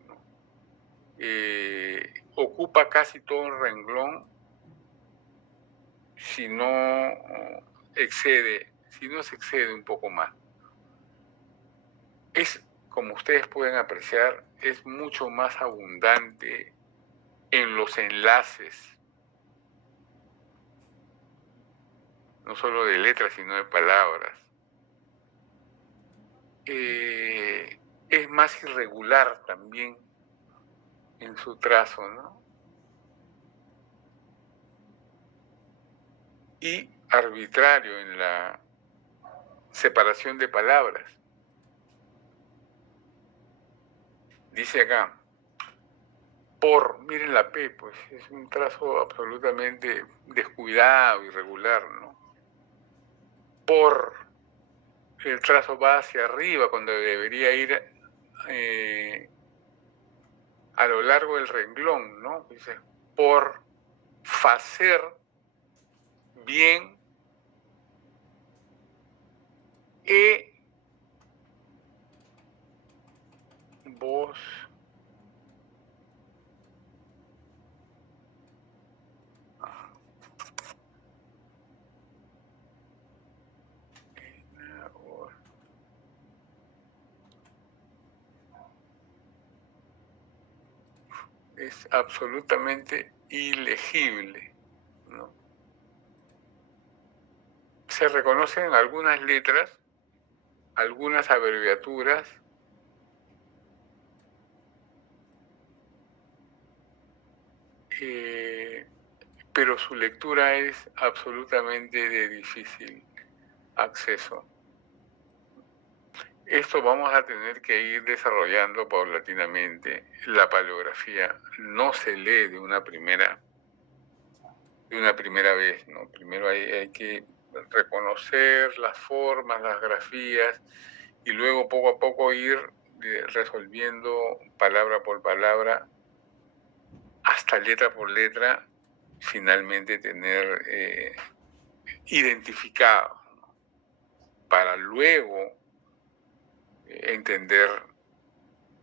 ¿no? Ocupa casi todo el renglón, si no se excede un poco más. Es, como ustedes pueden apreciar, es mucho más abundante en los enlaces, no solo de letras, sino de palabras. Es más irregular también en su trazo, ¿no? Y arbitrario en la separación de palabras. Dice acá, miren la P, pues es un trazo absolutamente descuidado, irregular, ¿no? El trazo va hacia arriba cuando debería ir a lo largo del renglón, ¿no? Dice, por hacer bien vos es absolutamente ilegible, ¿no? Se reconocen algunas letras, algunas abreviaturas, pero su lectura es absolutamente de difícil acceso. Esto vamos a tener que ir desarrollando paulatinamente. La paleografía no se lee de una primera vez, ¿no? Primero hay que reconocer las formas, las grafías, y luego poco a poco ir resolviendo palabra por palabra, hasta letra por letra, finalmente tener identificado, ¿no? Para luego entender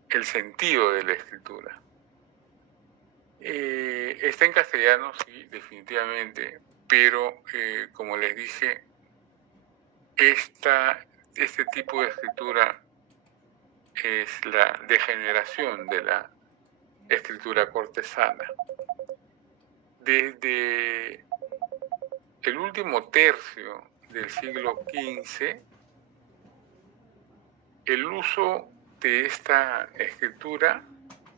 el sentido de la escritura. Está en castellano, sí, definitivamente, pero como les dije, este tipo de escritura es la degeneración de la escritura cortesana. Desde el último tercio del siglo XV, el uso de esta escritura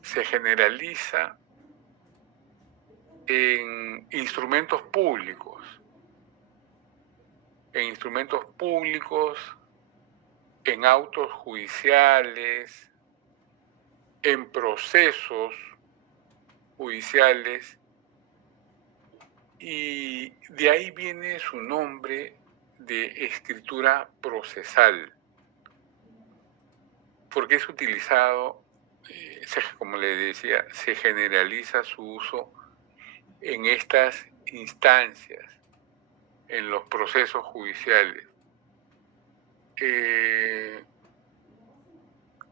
se generaliza en instrumentos públicos, en autos judiciales, en procesos judiciales, y de ahí viene su nombre de escritura procesal, porque es utilizado, como le decía, se generaliza su uso en estas instancias, en los procesos judiciales.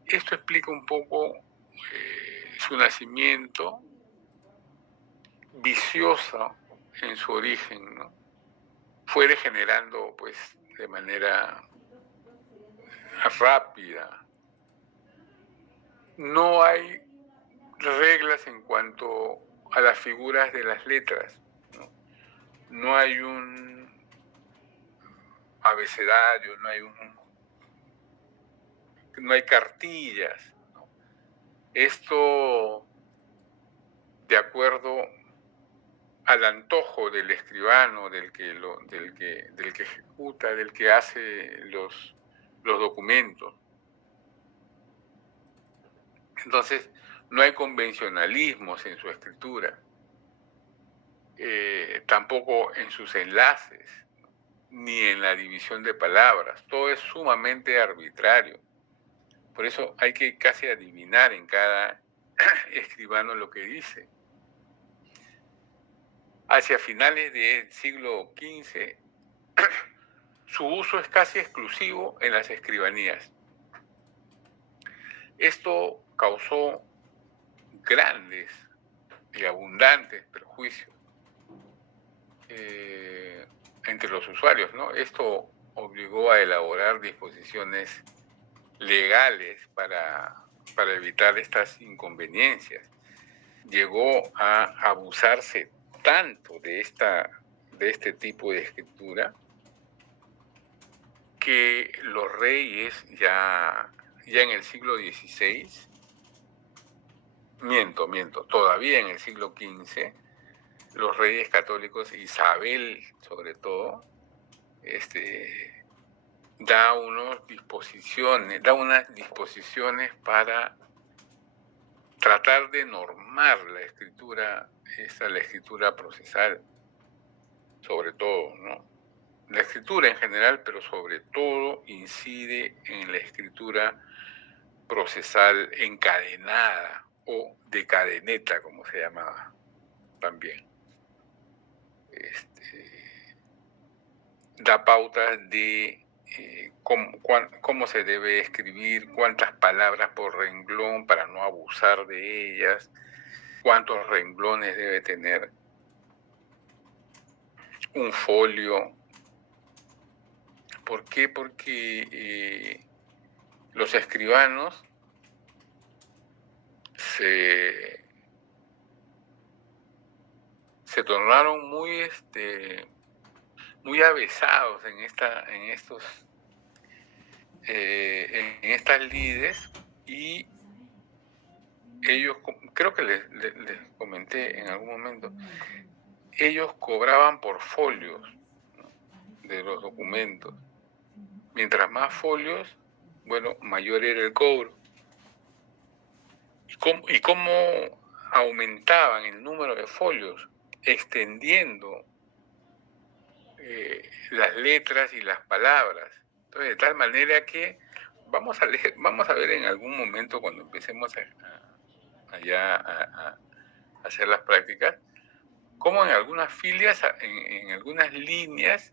Esto explica un poco su nacimiento, vicioso en su origen, ¿no? Fue degenerando pues de manera rápida. No hay reglas en cuanto a las figuras de las letras, ¿no? No hay un abecedario, no hay cartillas, ¿no? Esto, de acuerdo al antojo del escribano, del que ejecuta, del que hace los documentos. Entonces, no hay convencionalismos en su escritura, tampoco en sus enlaces, ni en la división de palabras. Todo es sumamente arbitrario. Por eso hay que casi adivinar en cada escribano lo que dice. Hacia finales del siglo XV, su uso es casi exclusivo en las escribanías. Esto causó grandes y abundantes perjuicios entre los usuarios, ¿no? Esto obligó a elaborar disposiciones legales para evitar estas inconveniencias. Llegó a abusarse tanto de este tipo de escritura que los reyes ya en el siglo XVI, todavía en el siglo XV, los reyes católicos, Isabel sobre todo, da unas disposiciones para tratar de normar la escritura procesal, sobre todo, ¿no? La escritura en general, pero sobre todo incide en la escritura procesal encadenada o de cadeneta, como se llamaba también. Da pautas de cómo se debe escribir, cuántas palabras por renglón para no abusar de ellas, cuántos renglones debe tener un folio. ¿Por qué? Porque los escribanos se se tornaron muy avesados en estas lides, y ellos, creo que les comenté en algún momento, ellos cobraban por folios, ¿no?, de los documentos. Mientras más folios, bueno, mayor era el cobro. ¿Y cómo aumentaban el número de folios? Extendiendo las letras y las palabras. Entonces, de tal manera que vamos a ver en algún momento, cuando empecemos a hacer las prácticas, cómo en algunas filias, en algunas líneas,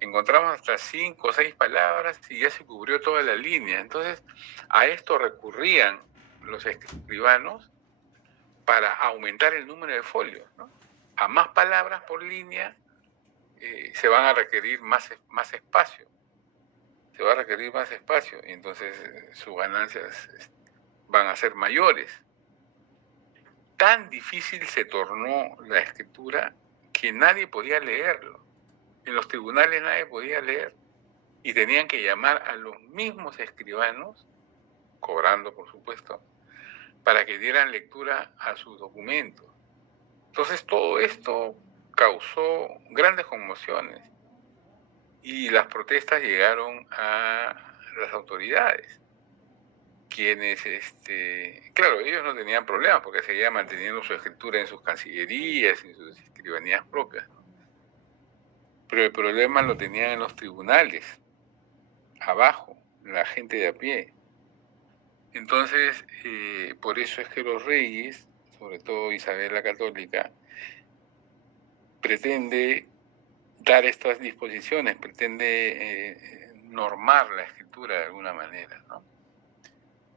encontramos hasta 5 o 6 palabras y ya se cubrió toda la línea. Entonces, a esto recurrían los escribanos para aumentar el número de folios, ¿no? A más palabras por línea, se van a requerir más espacio. Se va a requerir más espacio, y entonces sus ganancias van a ser mayores. Tan difícil se tornó la escritura que nadie podía leerlo. En los tribunales nadie podía leer, y tenían que llamar a los mismos escribanos, cobrando por supuesto, para que dieran lectura a sus documentos. Entonces todo esto causó grandes conmociones, y las protestas llegaron a las autoridades, quienes, claro, ellos no tenían problemas porque seguían manteniendo su escritura en sus cancillerías, en sus escribanías propias, ¿no? Pero el problema lo tenían en los tribunales, abajo, la gente de a pie. Entonces, por eso es que los reyes, sobre todo Isabel la Católica, pretende dar estas disposiciones, pretende normar la escritura de alguna manera, ¿no?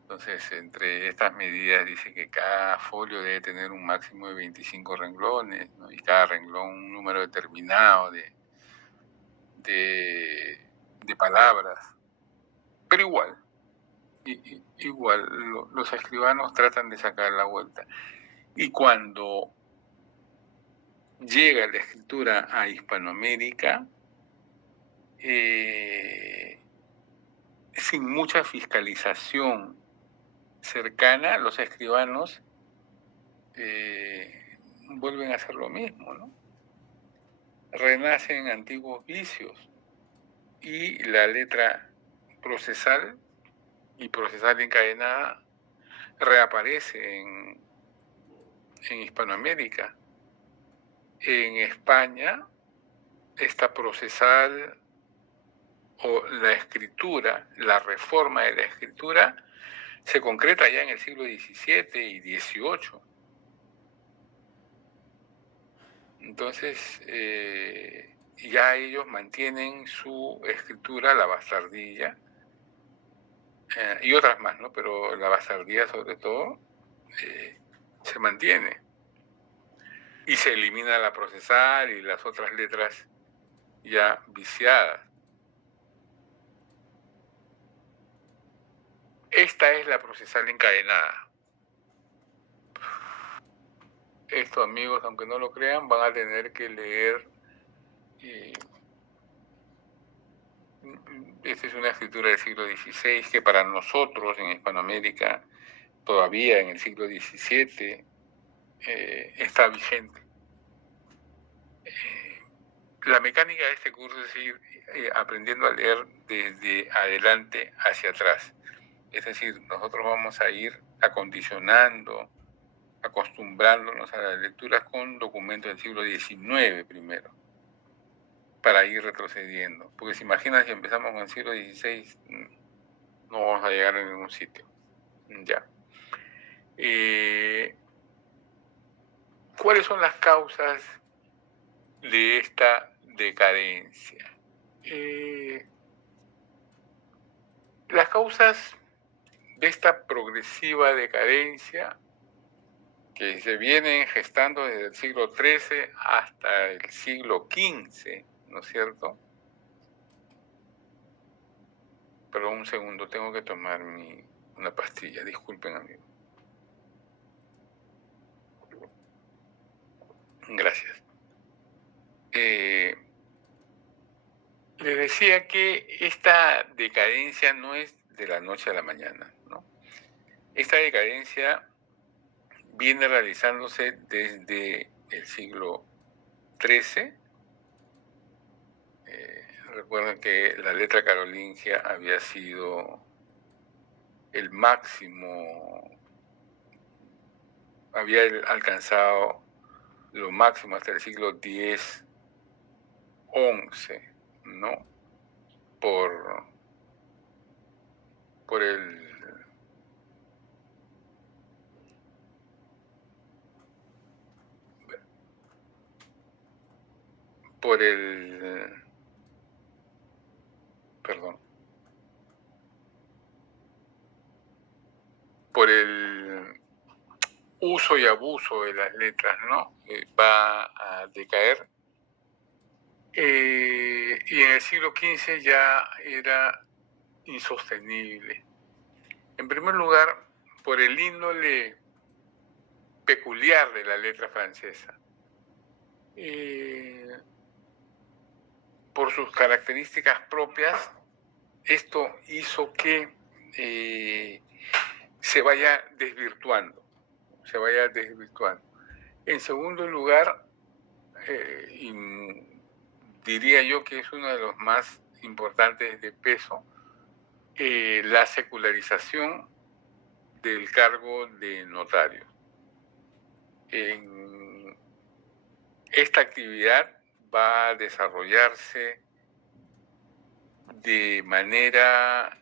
Entonces, entre estas medidas dice que cada folio debe tener un máximo de 25 renglones, ¿no? Y cada renglón un número determinado de palabras. Pero igual, los escribanos tratan de sacar la vuelta. Y cuando llega la escritura a Hispanoamérica, sin mucha fiscalización cercana, los escribanos vuelven a hacer lo mismo, ¿no? Renacen antiguos vicios, y la letra procesal y procesal encadenada reaparece en Hispanoamérica. En España, esta procesal, o la escritura, la reforma de la escritura, se concreta ya en el siglo XVII y XVIII. Entonces, ya ellos mantienen su escritura, la bastardilla, y otras más, ¿no? Pero la bastardía, sobre todo, se mantiene. Y se elimina la procesal y las otras letras ya viciadas. Esta es la procesal encadenada. Esto, amigos, aunque no lo crean, van a tener que leer. Esta es una escritura del siglo XVI que para nosotros en Hispanoamérica, todavía en el siglo XVII, está vigente. La mecánica de este curso es ir aprendiendo a leer desde adelante hacia atrás. Es decir, nosotros vamos a ir acostumbrándonos a las lecturas con documentos del siglo XIX primero, para ir retrocediendo. Porque se imaginan, si empezamos con el siglo XVI, no vamos a llegar a ningún sitio. Ya. ¿Cuáles son las causas de esta decadencia? Las causas de esta progresiva decadencia, que se vienen gestando desde el siglo XIII hasta el siglo XV, ¿no es cierto? Pero un segundo, tengo que tomar una pastilla, disculpen, amigos. Gracias. Les decía que esta decadencia no es de la noche a la mañana, ¿no? Esta decadencia viene realizándose desde el siglo XIII. Recuerden que la letra carolingia había sido el máximo, había alcanzado lo máximo hasta el siglo X, XI, ¿no? Por el perdón, por el uso y abuso de las letras, ¿no? Va a decaer. Y en el siglo XV ya era insostenible. En primer lugar, por el índole peculiar de la letra francesa. Por sus características propias, esto hizo que se vaya desvirtuando. En segundo lugar, diría yo que es uno de los más importantes de peso, la secularización del cargo de notario. Esta actividad va a desarrollarse de manera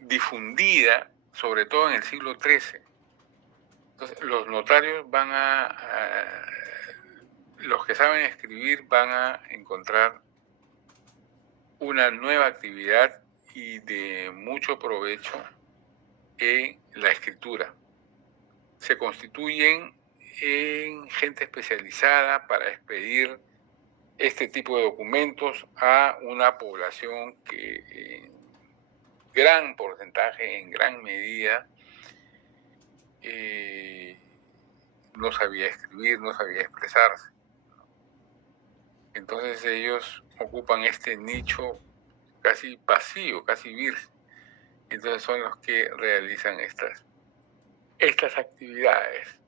difundida, sobre todo en el siglo XIII. Entonces, los notarios los que saben escribir van a encontrar una nueva actividad y de mucho provecho en la escritura. Se constituyen en gente especializada para expedir este tipo de documentos a una población que en gran porcentaje, en gran medida, no sabía escribir, no sabía expresarse. Entonces ellos ocupan este nicho casi vacío, casi virgen. Entonces son los que realizan estas actividades.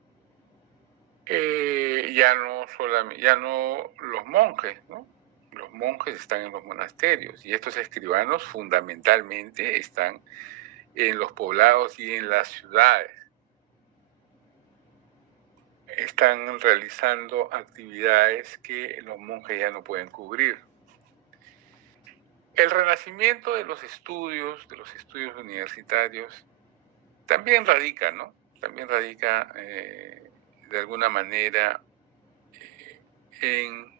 Ya no los monjes, ¿no? Los monjes están en los monasterios y estos escribanos fundamentalmente están en los poblados y en las ciudades. Están realizando actividades que los monjes ya no pueden cubrir. El renacimiento de los estudios universitarios, también radica, ¿no? También radica de alguna manera en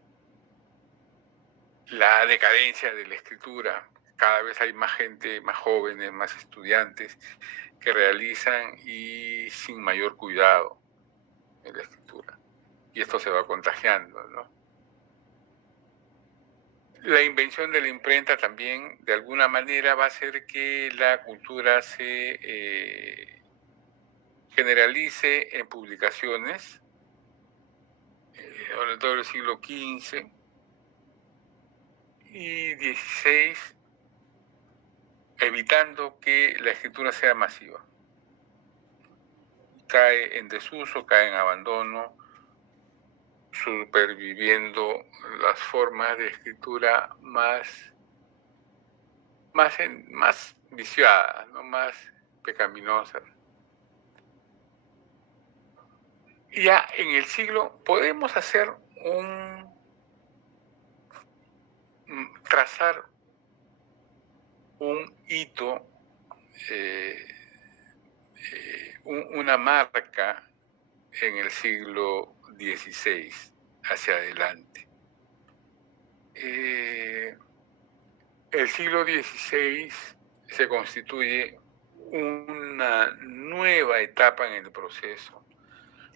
la decadencia de la escritura. Cada vez hay más gente, más jóvenes, más estudiantes que realizan y sin mayor cuidado en la escritura. Y esto se va contagiando, ¿no? La invención de la imprenta también, de alguna manera, va a hacer que la cultura se generalice en publicaciones, sobre todo el siglo XV y XVI, evitando que la escritura sea masiva. Cae en desuso, cae en abandono, superviviendo las formas de escritura más viciadas, ¿no? Más pecaminosas. Ya en el siglo podemos trazar un hito, una marca en el siglo XVI hacia adelante. El siglo XVI se constituye una nueva etapa en el proceso.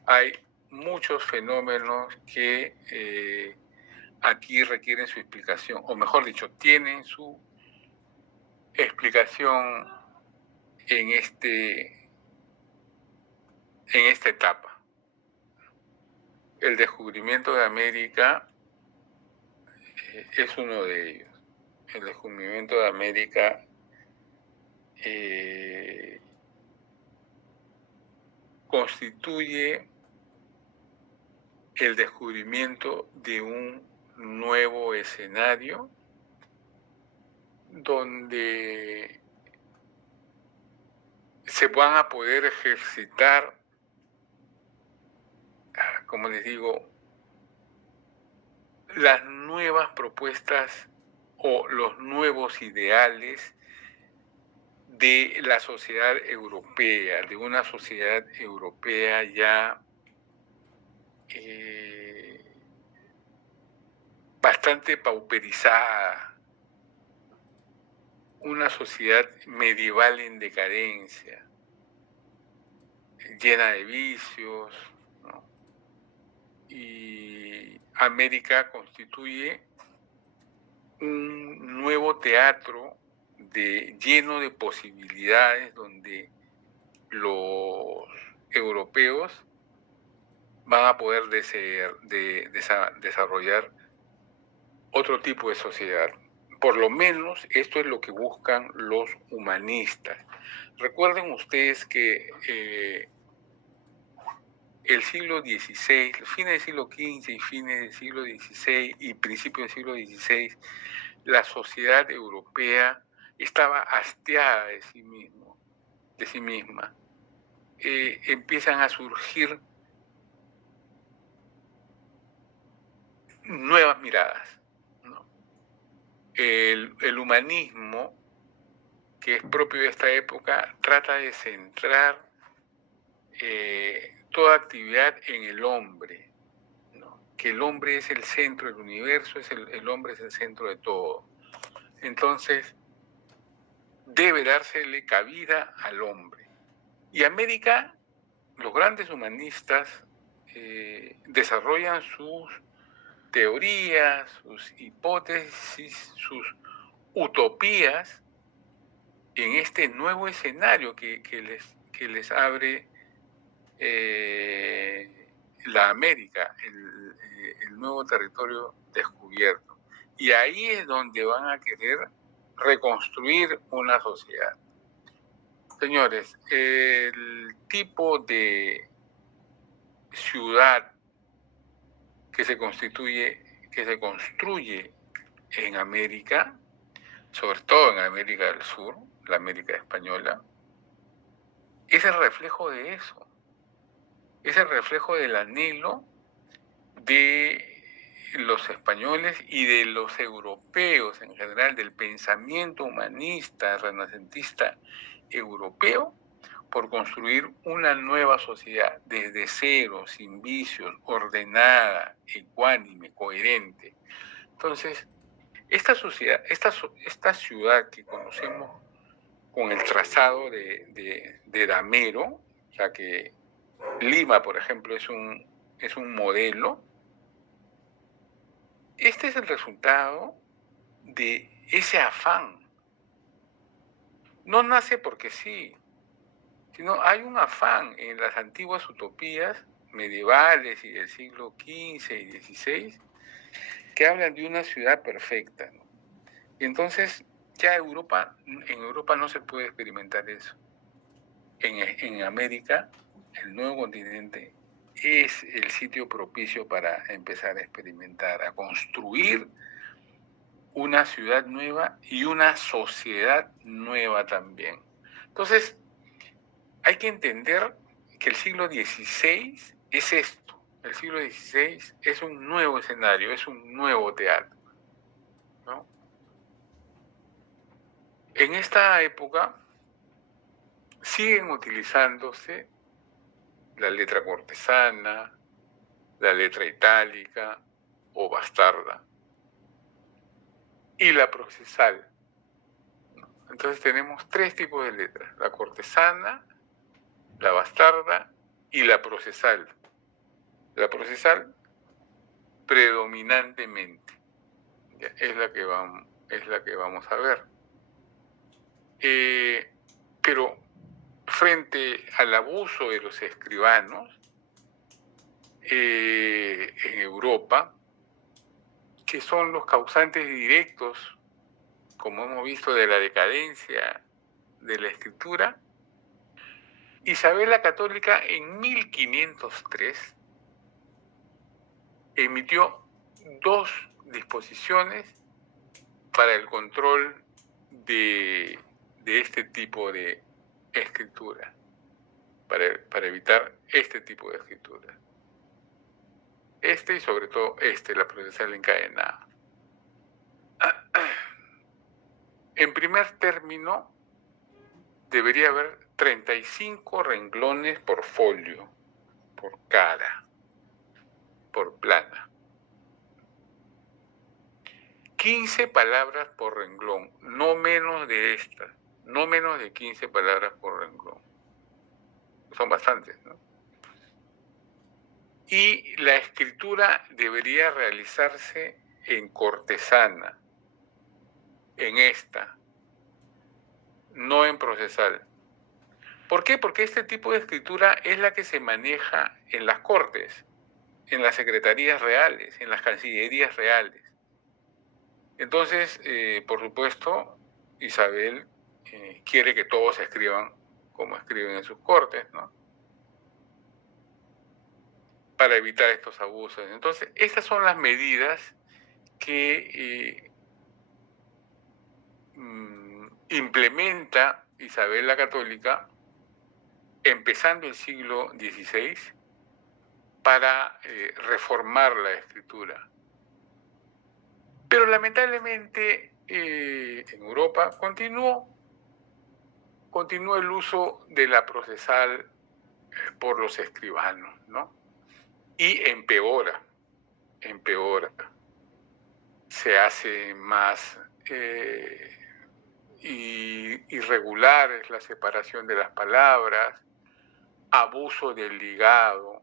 Hay muchos fenómenos que aquí requieren su explicación, o mejor dicho, tienen su explicación en esta etapa. el descubrimiento de América es uno de ellos. El descubrimiento de América constituye el descubrimiento de un nuevo escenario donde se van a poder ejercitar, como les digo, las nuevas propuestas o los nuevos ideales de la sociedad europea, de una sociedad europea ya bastante pauperizada, una sociedad medieval en decadencia, llena de vicios, ¿no? Y América constituye un nuevo teatro lleno de posibilidades donde los europeos van a poder desarrollar otro tipo de sociedad. Por lo menos esto es lo que buscan los humanistas. Recuerden ustedes que el siglo XVI, fines del siglo XV y fines del siglo XVI y principios del siglo XVI, la sociedad europea estaba hastiada de sí misma. Empiezan a surgir nuevas miradas, ¿no? El humanismo, que es propio de esta época, trata de centrar toda actividad en el hombre, ¿no? Que el hombre es el centro del universo, el hombre es el centro de todo. Entonces, debe dársele cabida al hombre. Y América, los grandes humanistas desarrollan sus teorías, sus hipótesis, sus utopías en este nuevo escenario que les abre la América, el nuevo territorio descubierto. Y ahí es donde van a querer reconstruir una sociedad. Señores, el tipo de ciudad que se construye en América, sobre todo en América del Sur, la América española, es el reflejo de eso. Es el reflejo del anhelo de los españoles y de los europeos en general, del pensamiento humanista, renacentista europeo, por construir una nueva sociedad desde cero, sin vicios, ordenada, ecuánime, coherente. Entonces, esta ciudad que conocemos con el trazado de Damero, o sea que Lima, por ejemplo, es un modelo. Este es el resultado de ese afán. No nace porque sí, sino hay un afán en las antiguas utopías medievales y del siglo XV y XVI que hablan de una ciudad perfecta, ¿no? Y entonces ya en Europa no se puede experimentar eso. En América, el nuevo continente es el sitio propicio para empezar a experimentar, a construir una ciudad nueva y una sociedad nueva también. Entonces, hay que entender que el siglo XVI es esto. El siglo XVI es un nuevo escenario, es un nuevo teatro, ¿no? En esta época siguen utilizándose la letra cortesana, la letra itálica o bastarda y la procesal. Entonces tenemos tres tipos de letras: la cortesana, la bastarda y la procesal. La procesal predominantemente es la que vamos a ver. Pero frente al abuso de los escribanos, en Europa, que son los causantes directos, como hemos visto, de la decadencia de la escritura. Isabel la Católica en 1503 emitió 2 disposiciones para el control de este tipo de escritura, para evitar este tipo de escritura. Y sobre todo la procesal encadenada. En primer término, debería haber 35 renglones por folio, por cara, por plana. 15 palabras por renglón, no menos de estas, no menos de 15 palabras por renglón. Son bastantes, ¿no? Y la escritura debería realizarse en cortesana, en esta, no en procesal. ¿Por qué? Porque este tipo de escritura es la que se maneja en las cortes, en las secretarías reales, en las cancillerías reales. Entonces, por supuesto, Isabel quiere que todos escriban como escriben en sus cortes, ¿no? Para evitar estos abusos. Entonces, estas son las medidas que implementa Isabel la Católica empezando el siglo XVI para reformar la escritura. Pero lamentablemente en Europa continuó el uso de la procesal por los escribanos, ¿no? Y empeora. Se hace más irregular es la separación de las palabras, abuso del ligado.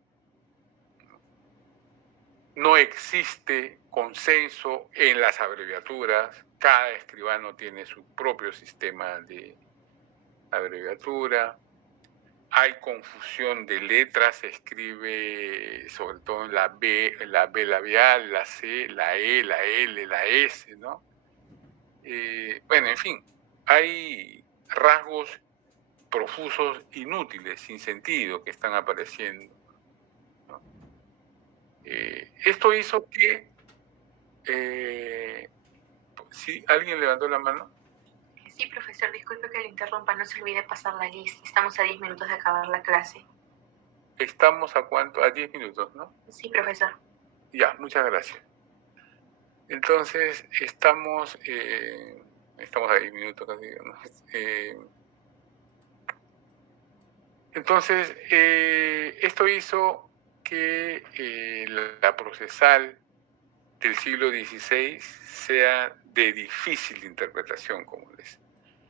No existe consenso en las abreviaturas, cada escribano tiene su propio sistema de abreviatura, hay confusión de letras, se escribe sobre todo en la B labial, la C, la E, la L, la S, ¿no? Bueno, en fin, hay rasgos profusos inútiles, sin sentido, que están apareciendo, ¿no? Esto hizo que... ¿sí? ¿Alguien levantó la mano? Sí, profesor, disculpe que le interrumpa, no se olvide pasar la lista. Estamos a 10 minutos de acabar la clase. ¿Estamos a cuánto? A 10 minutos, ¿no? Sí, profesor. Ya, muchas gracias. Entonces, estamos a 10 minutos casi, ¿no? Entonces, esto hizo que la procesal del siglo XVI sea de difícil interpretación, como les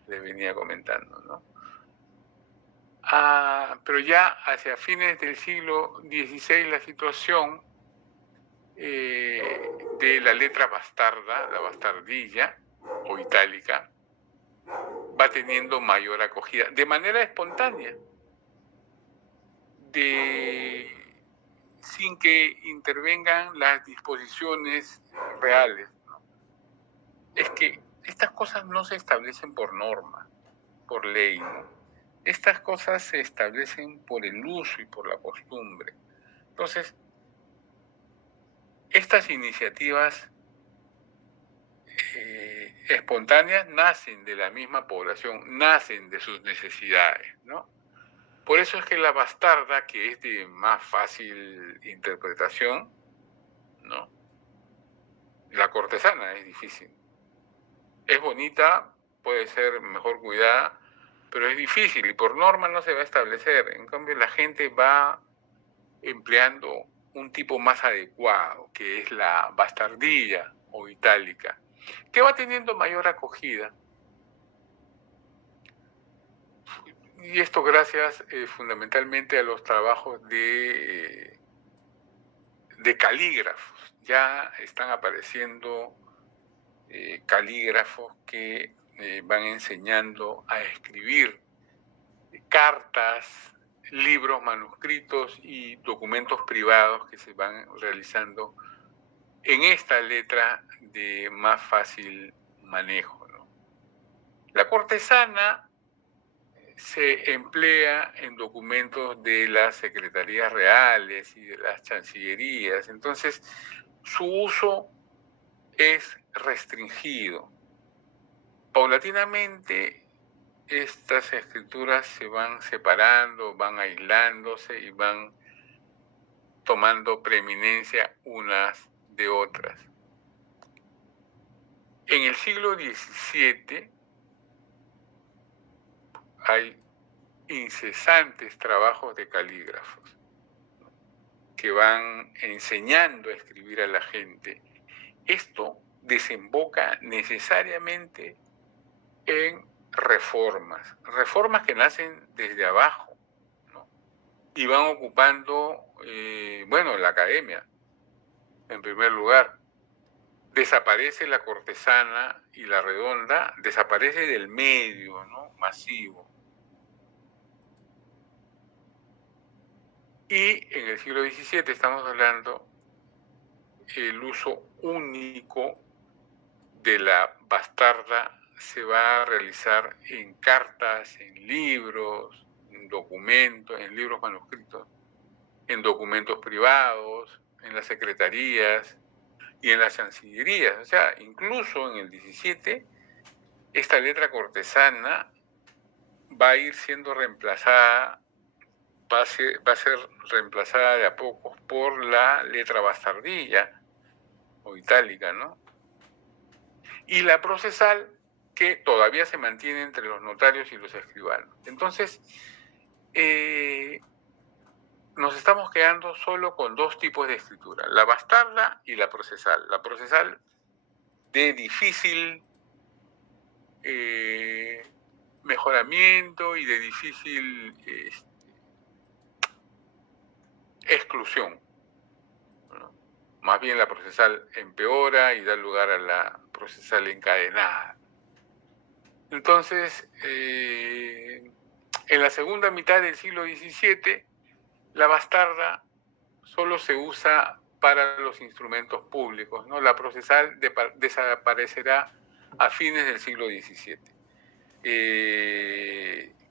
venía comentando, ¿no? Pero ya hacia fines del siglo XVI la situación de la letra bastarda, la bastardilla o itálica, va teniendo mayor acogida, de manera espontánea, sin que intervengan las disposiciones reales, ¿no? Es que estas cosas no se establecen por norma, por ley, ¿no? Estas cosas se establecen por el uso y por la costumbre. Entonces, estas iniciativas espontáneas nacen de la misma población, nacen de sus necesidades, ¿no? Por eso es que la bastarda, que es de más fácil interpretación, ¿no? La cortesana es difícil. Es bonita, puede ser mejor cuidada, pero es difícil y por norma no se va a establecer. En cambio, la gente va empleando un tipo más adecuado, que es la bastardilla o itálica, que va teniendo mayor acogida. Y esto gracias fundamentalmente a los trabajos de calígrafos. Ya están apareciendo calígrafos que van enseñando a escribir cartas libros manuscritos y documentos privados que se van realizando en esta letra de más fácil manejo, ¿no? La cortesana se emplea en documentos de las secretarías reales y de las chancillerías, entonces su uso es restringido. Paulatinamente estas escrituras se van separando, van aislándose y van tomando preeminencia unas de otras. En el siglo XVII hay incesantes trabajos de calígrafos que van enseñando a escribir a la gente. Esto desemboca necesariamente en reformas que nacen desde abajo, ¿no? Y van ocupando, la academia, en primer lugar. Desaparece la cortesana y la redonda, desaparece del medio, ¿no? Masivo. Y en el siglo XVII estamos hablando el uso único de la bastarda se va a realizar en cartas, en libros, en documentos, en libros manuscritos, en documentos privados, en las secretarías y en las chancillerías. O sea, incluso en el 17, esta letra cortesana va a ir siendo reemplazada, va a ser reemplazada de a pocos por la letra bastardilla o itálica, ¿no? Y la procesal, que todavía se mantiene entre los notarios y los escribanos. Entonces, nos estamos quedando solo con dos tipos de escritura, la bastarda y la procesal. La procesal de difícil mejoramiento y de difícil exclusión, ¿no? Más bien la procesal empeora y da lugar a la procesal encadenada. Entonces, en la segunda mitad del siglo XVII, la bastarda solo se usa para los instrumentos públicos, ¿no? La procesal desaparecerá a fines del siglo XVII.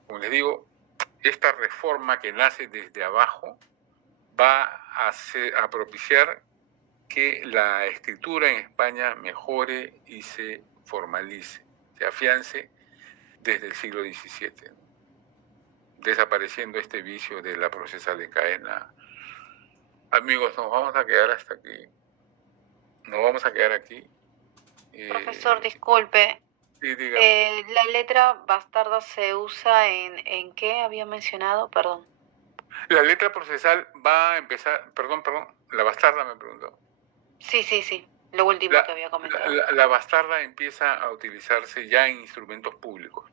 Como les digo, esta reforma que nace desde abajo va a propiciar que la escritura en España mejore y se formalice, se afiance desde el siglo XVII, desapareciendo este vicio de la procesal de cadena. Amigos, nos vamos a quedar hasta aquí. Nos vamos a quedar aquí. Profesor, disculpe. Sí, dígame. La letra bastarda se usa en qué había mencionado, perdón. La letra procesal va a empezar, perdón, la bastarda me preguntó. Sí, lo último que había comentado. La bastarda empieza a utilizarse ya en instrumentos públicos,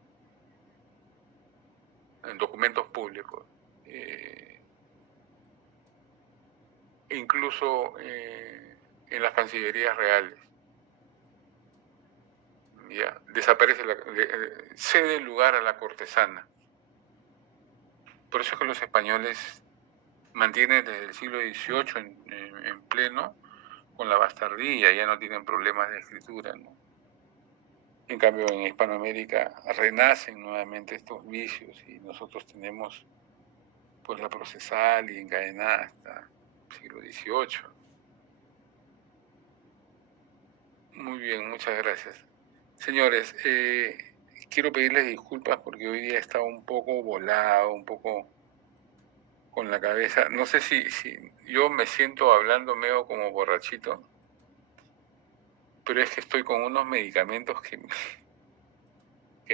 en documentos públicos, incluso en las cancillerías reales. Ya, desaparece, cede lugar a la cortesana. Por eso es que los españoles mantienen desde el siglo XVIII en pleno con la bastardía, ya no tienen problemas de escritura, ¿no? En cambio, en Hispanoamérica renacen nuevamente estos vicios y nosotros tenemos pues la procesal y encadenada hasta el siglo XVIII. Muy bien, muchas gracias. Señores, quiero pedirles disculpas porque hoy día he estado un poco volado, un poco con la cabeza. No sé si yo me siento hablando medio como borrachito, pero es que estoy con unos medicamentos que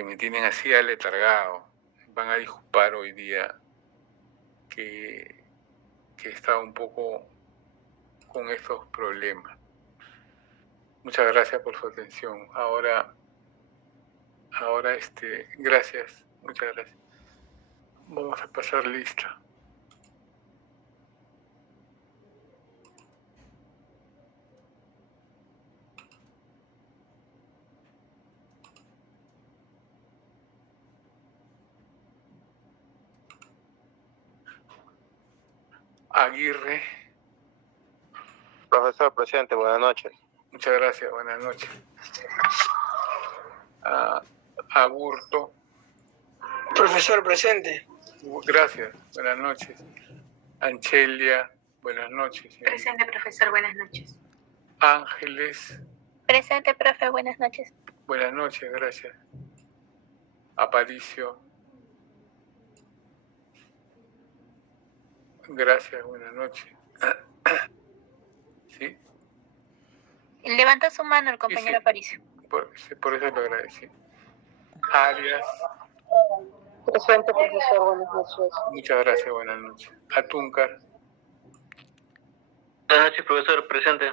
me tienen así aletargado. Van a disculpar hoy día que he estado un poco con estos problemas. Muchas gracias por su atención. Ahora, gracias, muchas gracias. Vamos a pasar lista. Aguirre. Profesor presente, buenas noches. Muchas gracias, buenas noches. Aburto. Profesor presente. Gracias, buenas noches. Anchelia, buenas noches. Señorita. Presente, profesor, buenas noches. Ángeles, Presente, profe, buenas noches. buenas noches, gracias. Aparicio. Gracias, buenas noches. ¿Sí? Levanta su mano el compañero compañero Aparicio. Por eso lo agradecí. Arias. Presente, profesor, buenas noches. Muchas gracias, buenas noches. Atúncar. Buenas noches, profesor presente.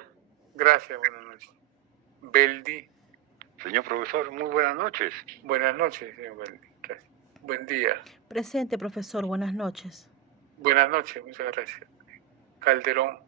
Gracias, buenas noches. Beldi. Señor profesor, muy buenas noches. Buenas noches, señor Beldi. Gracias. Buen día. Presente, profesor. Buenas noches. Buenas noches, muchas gracias. Calderón.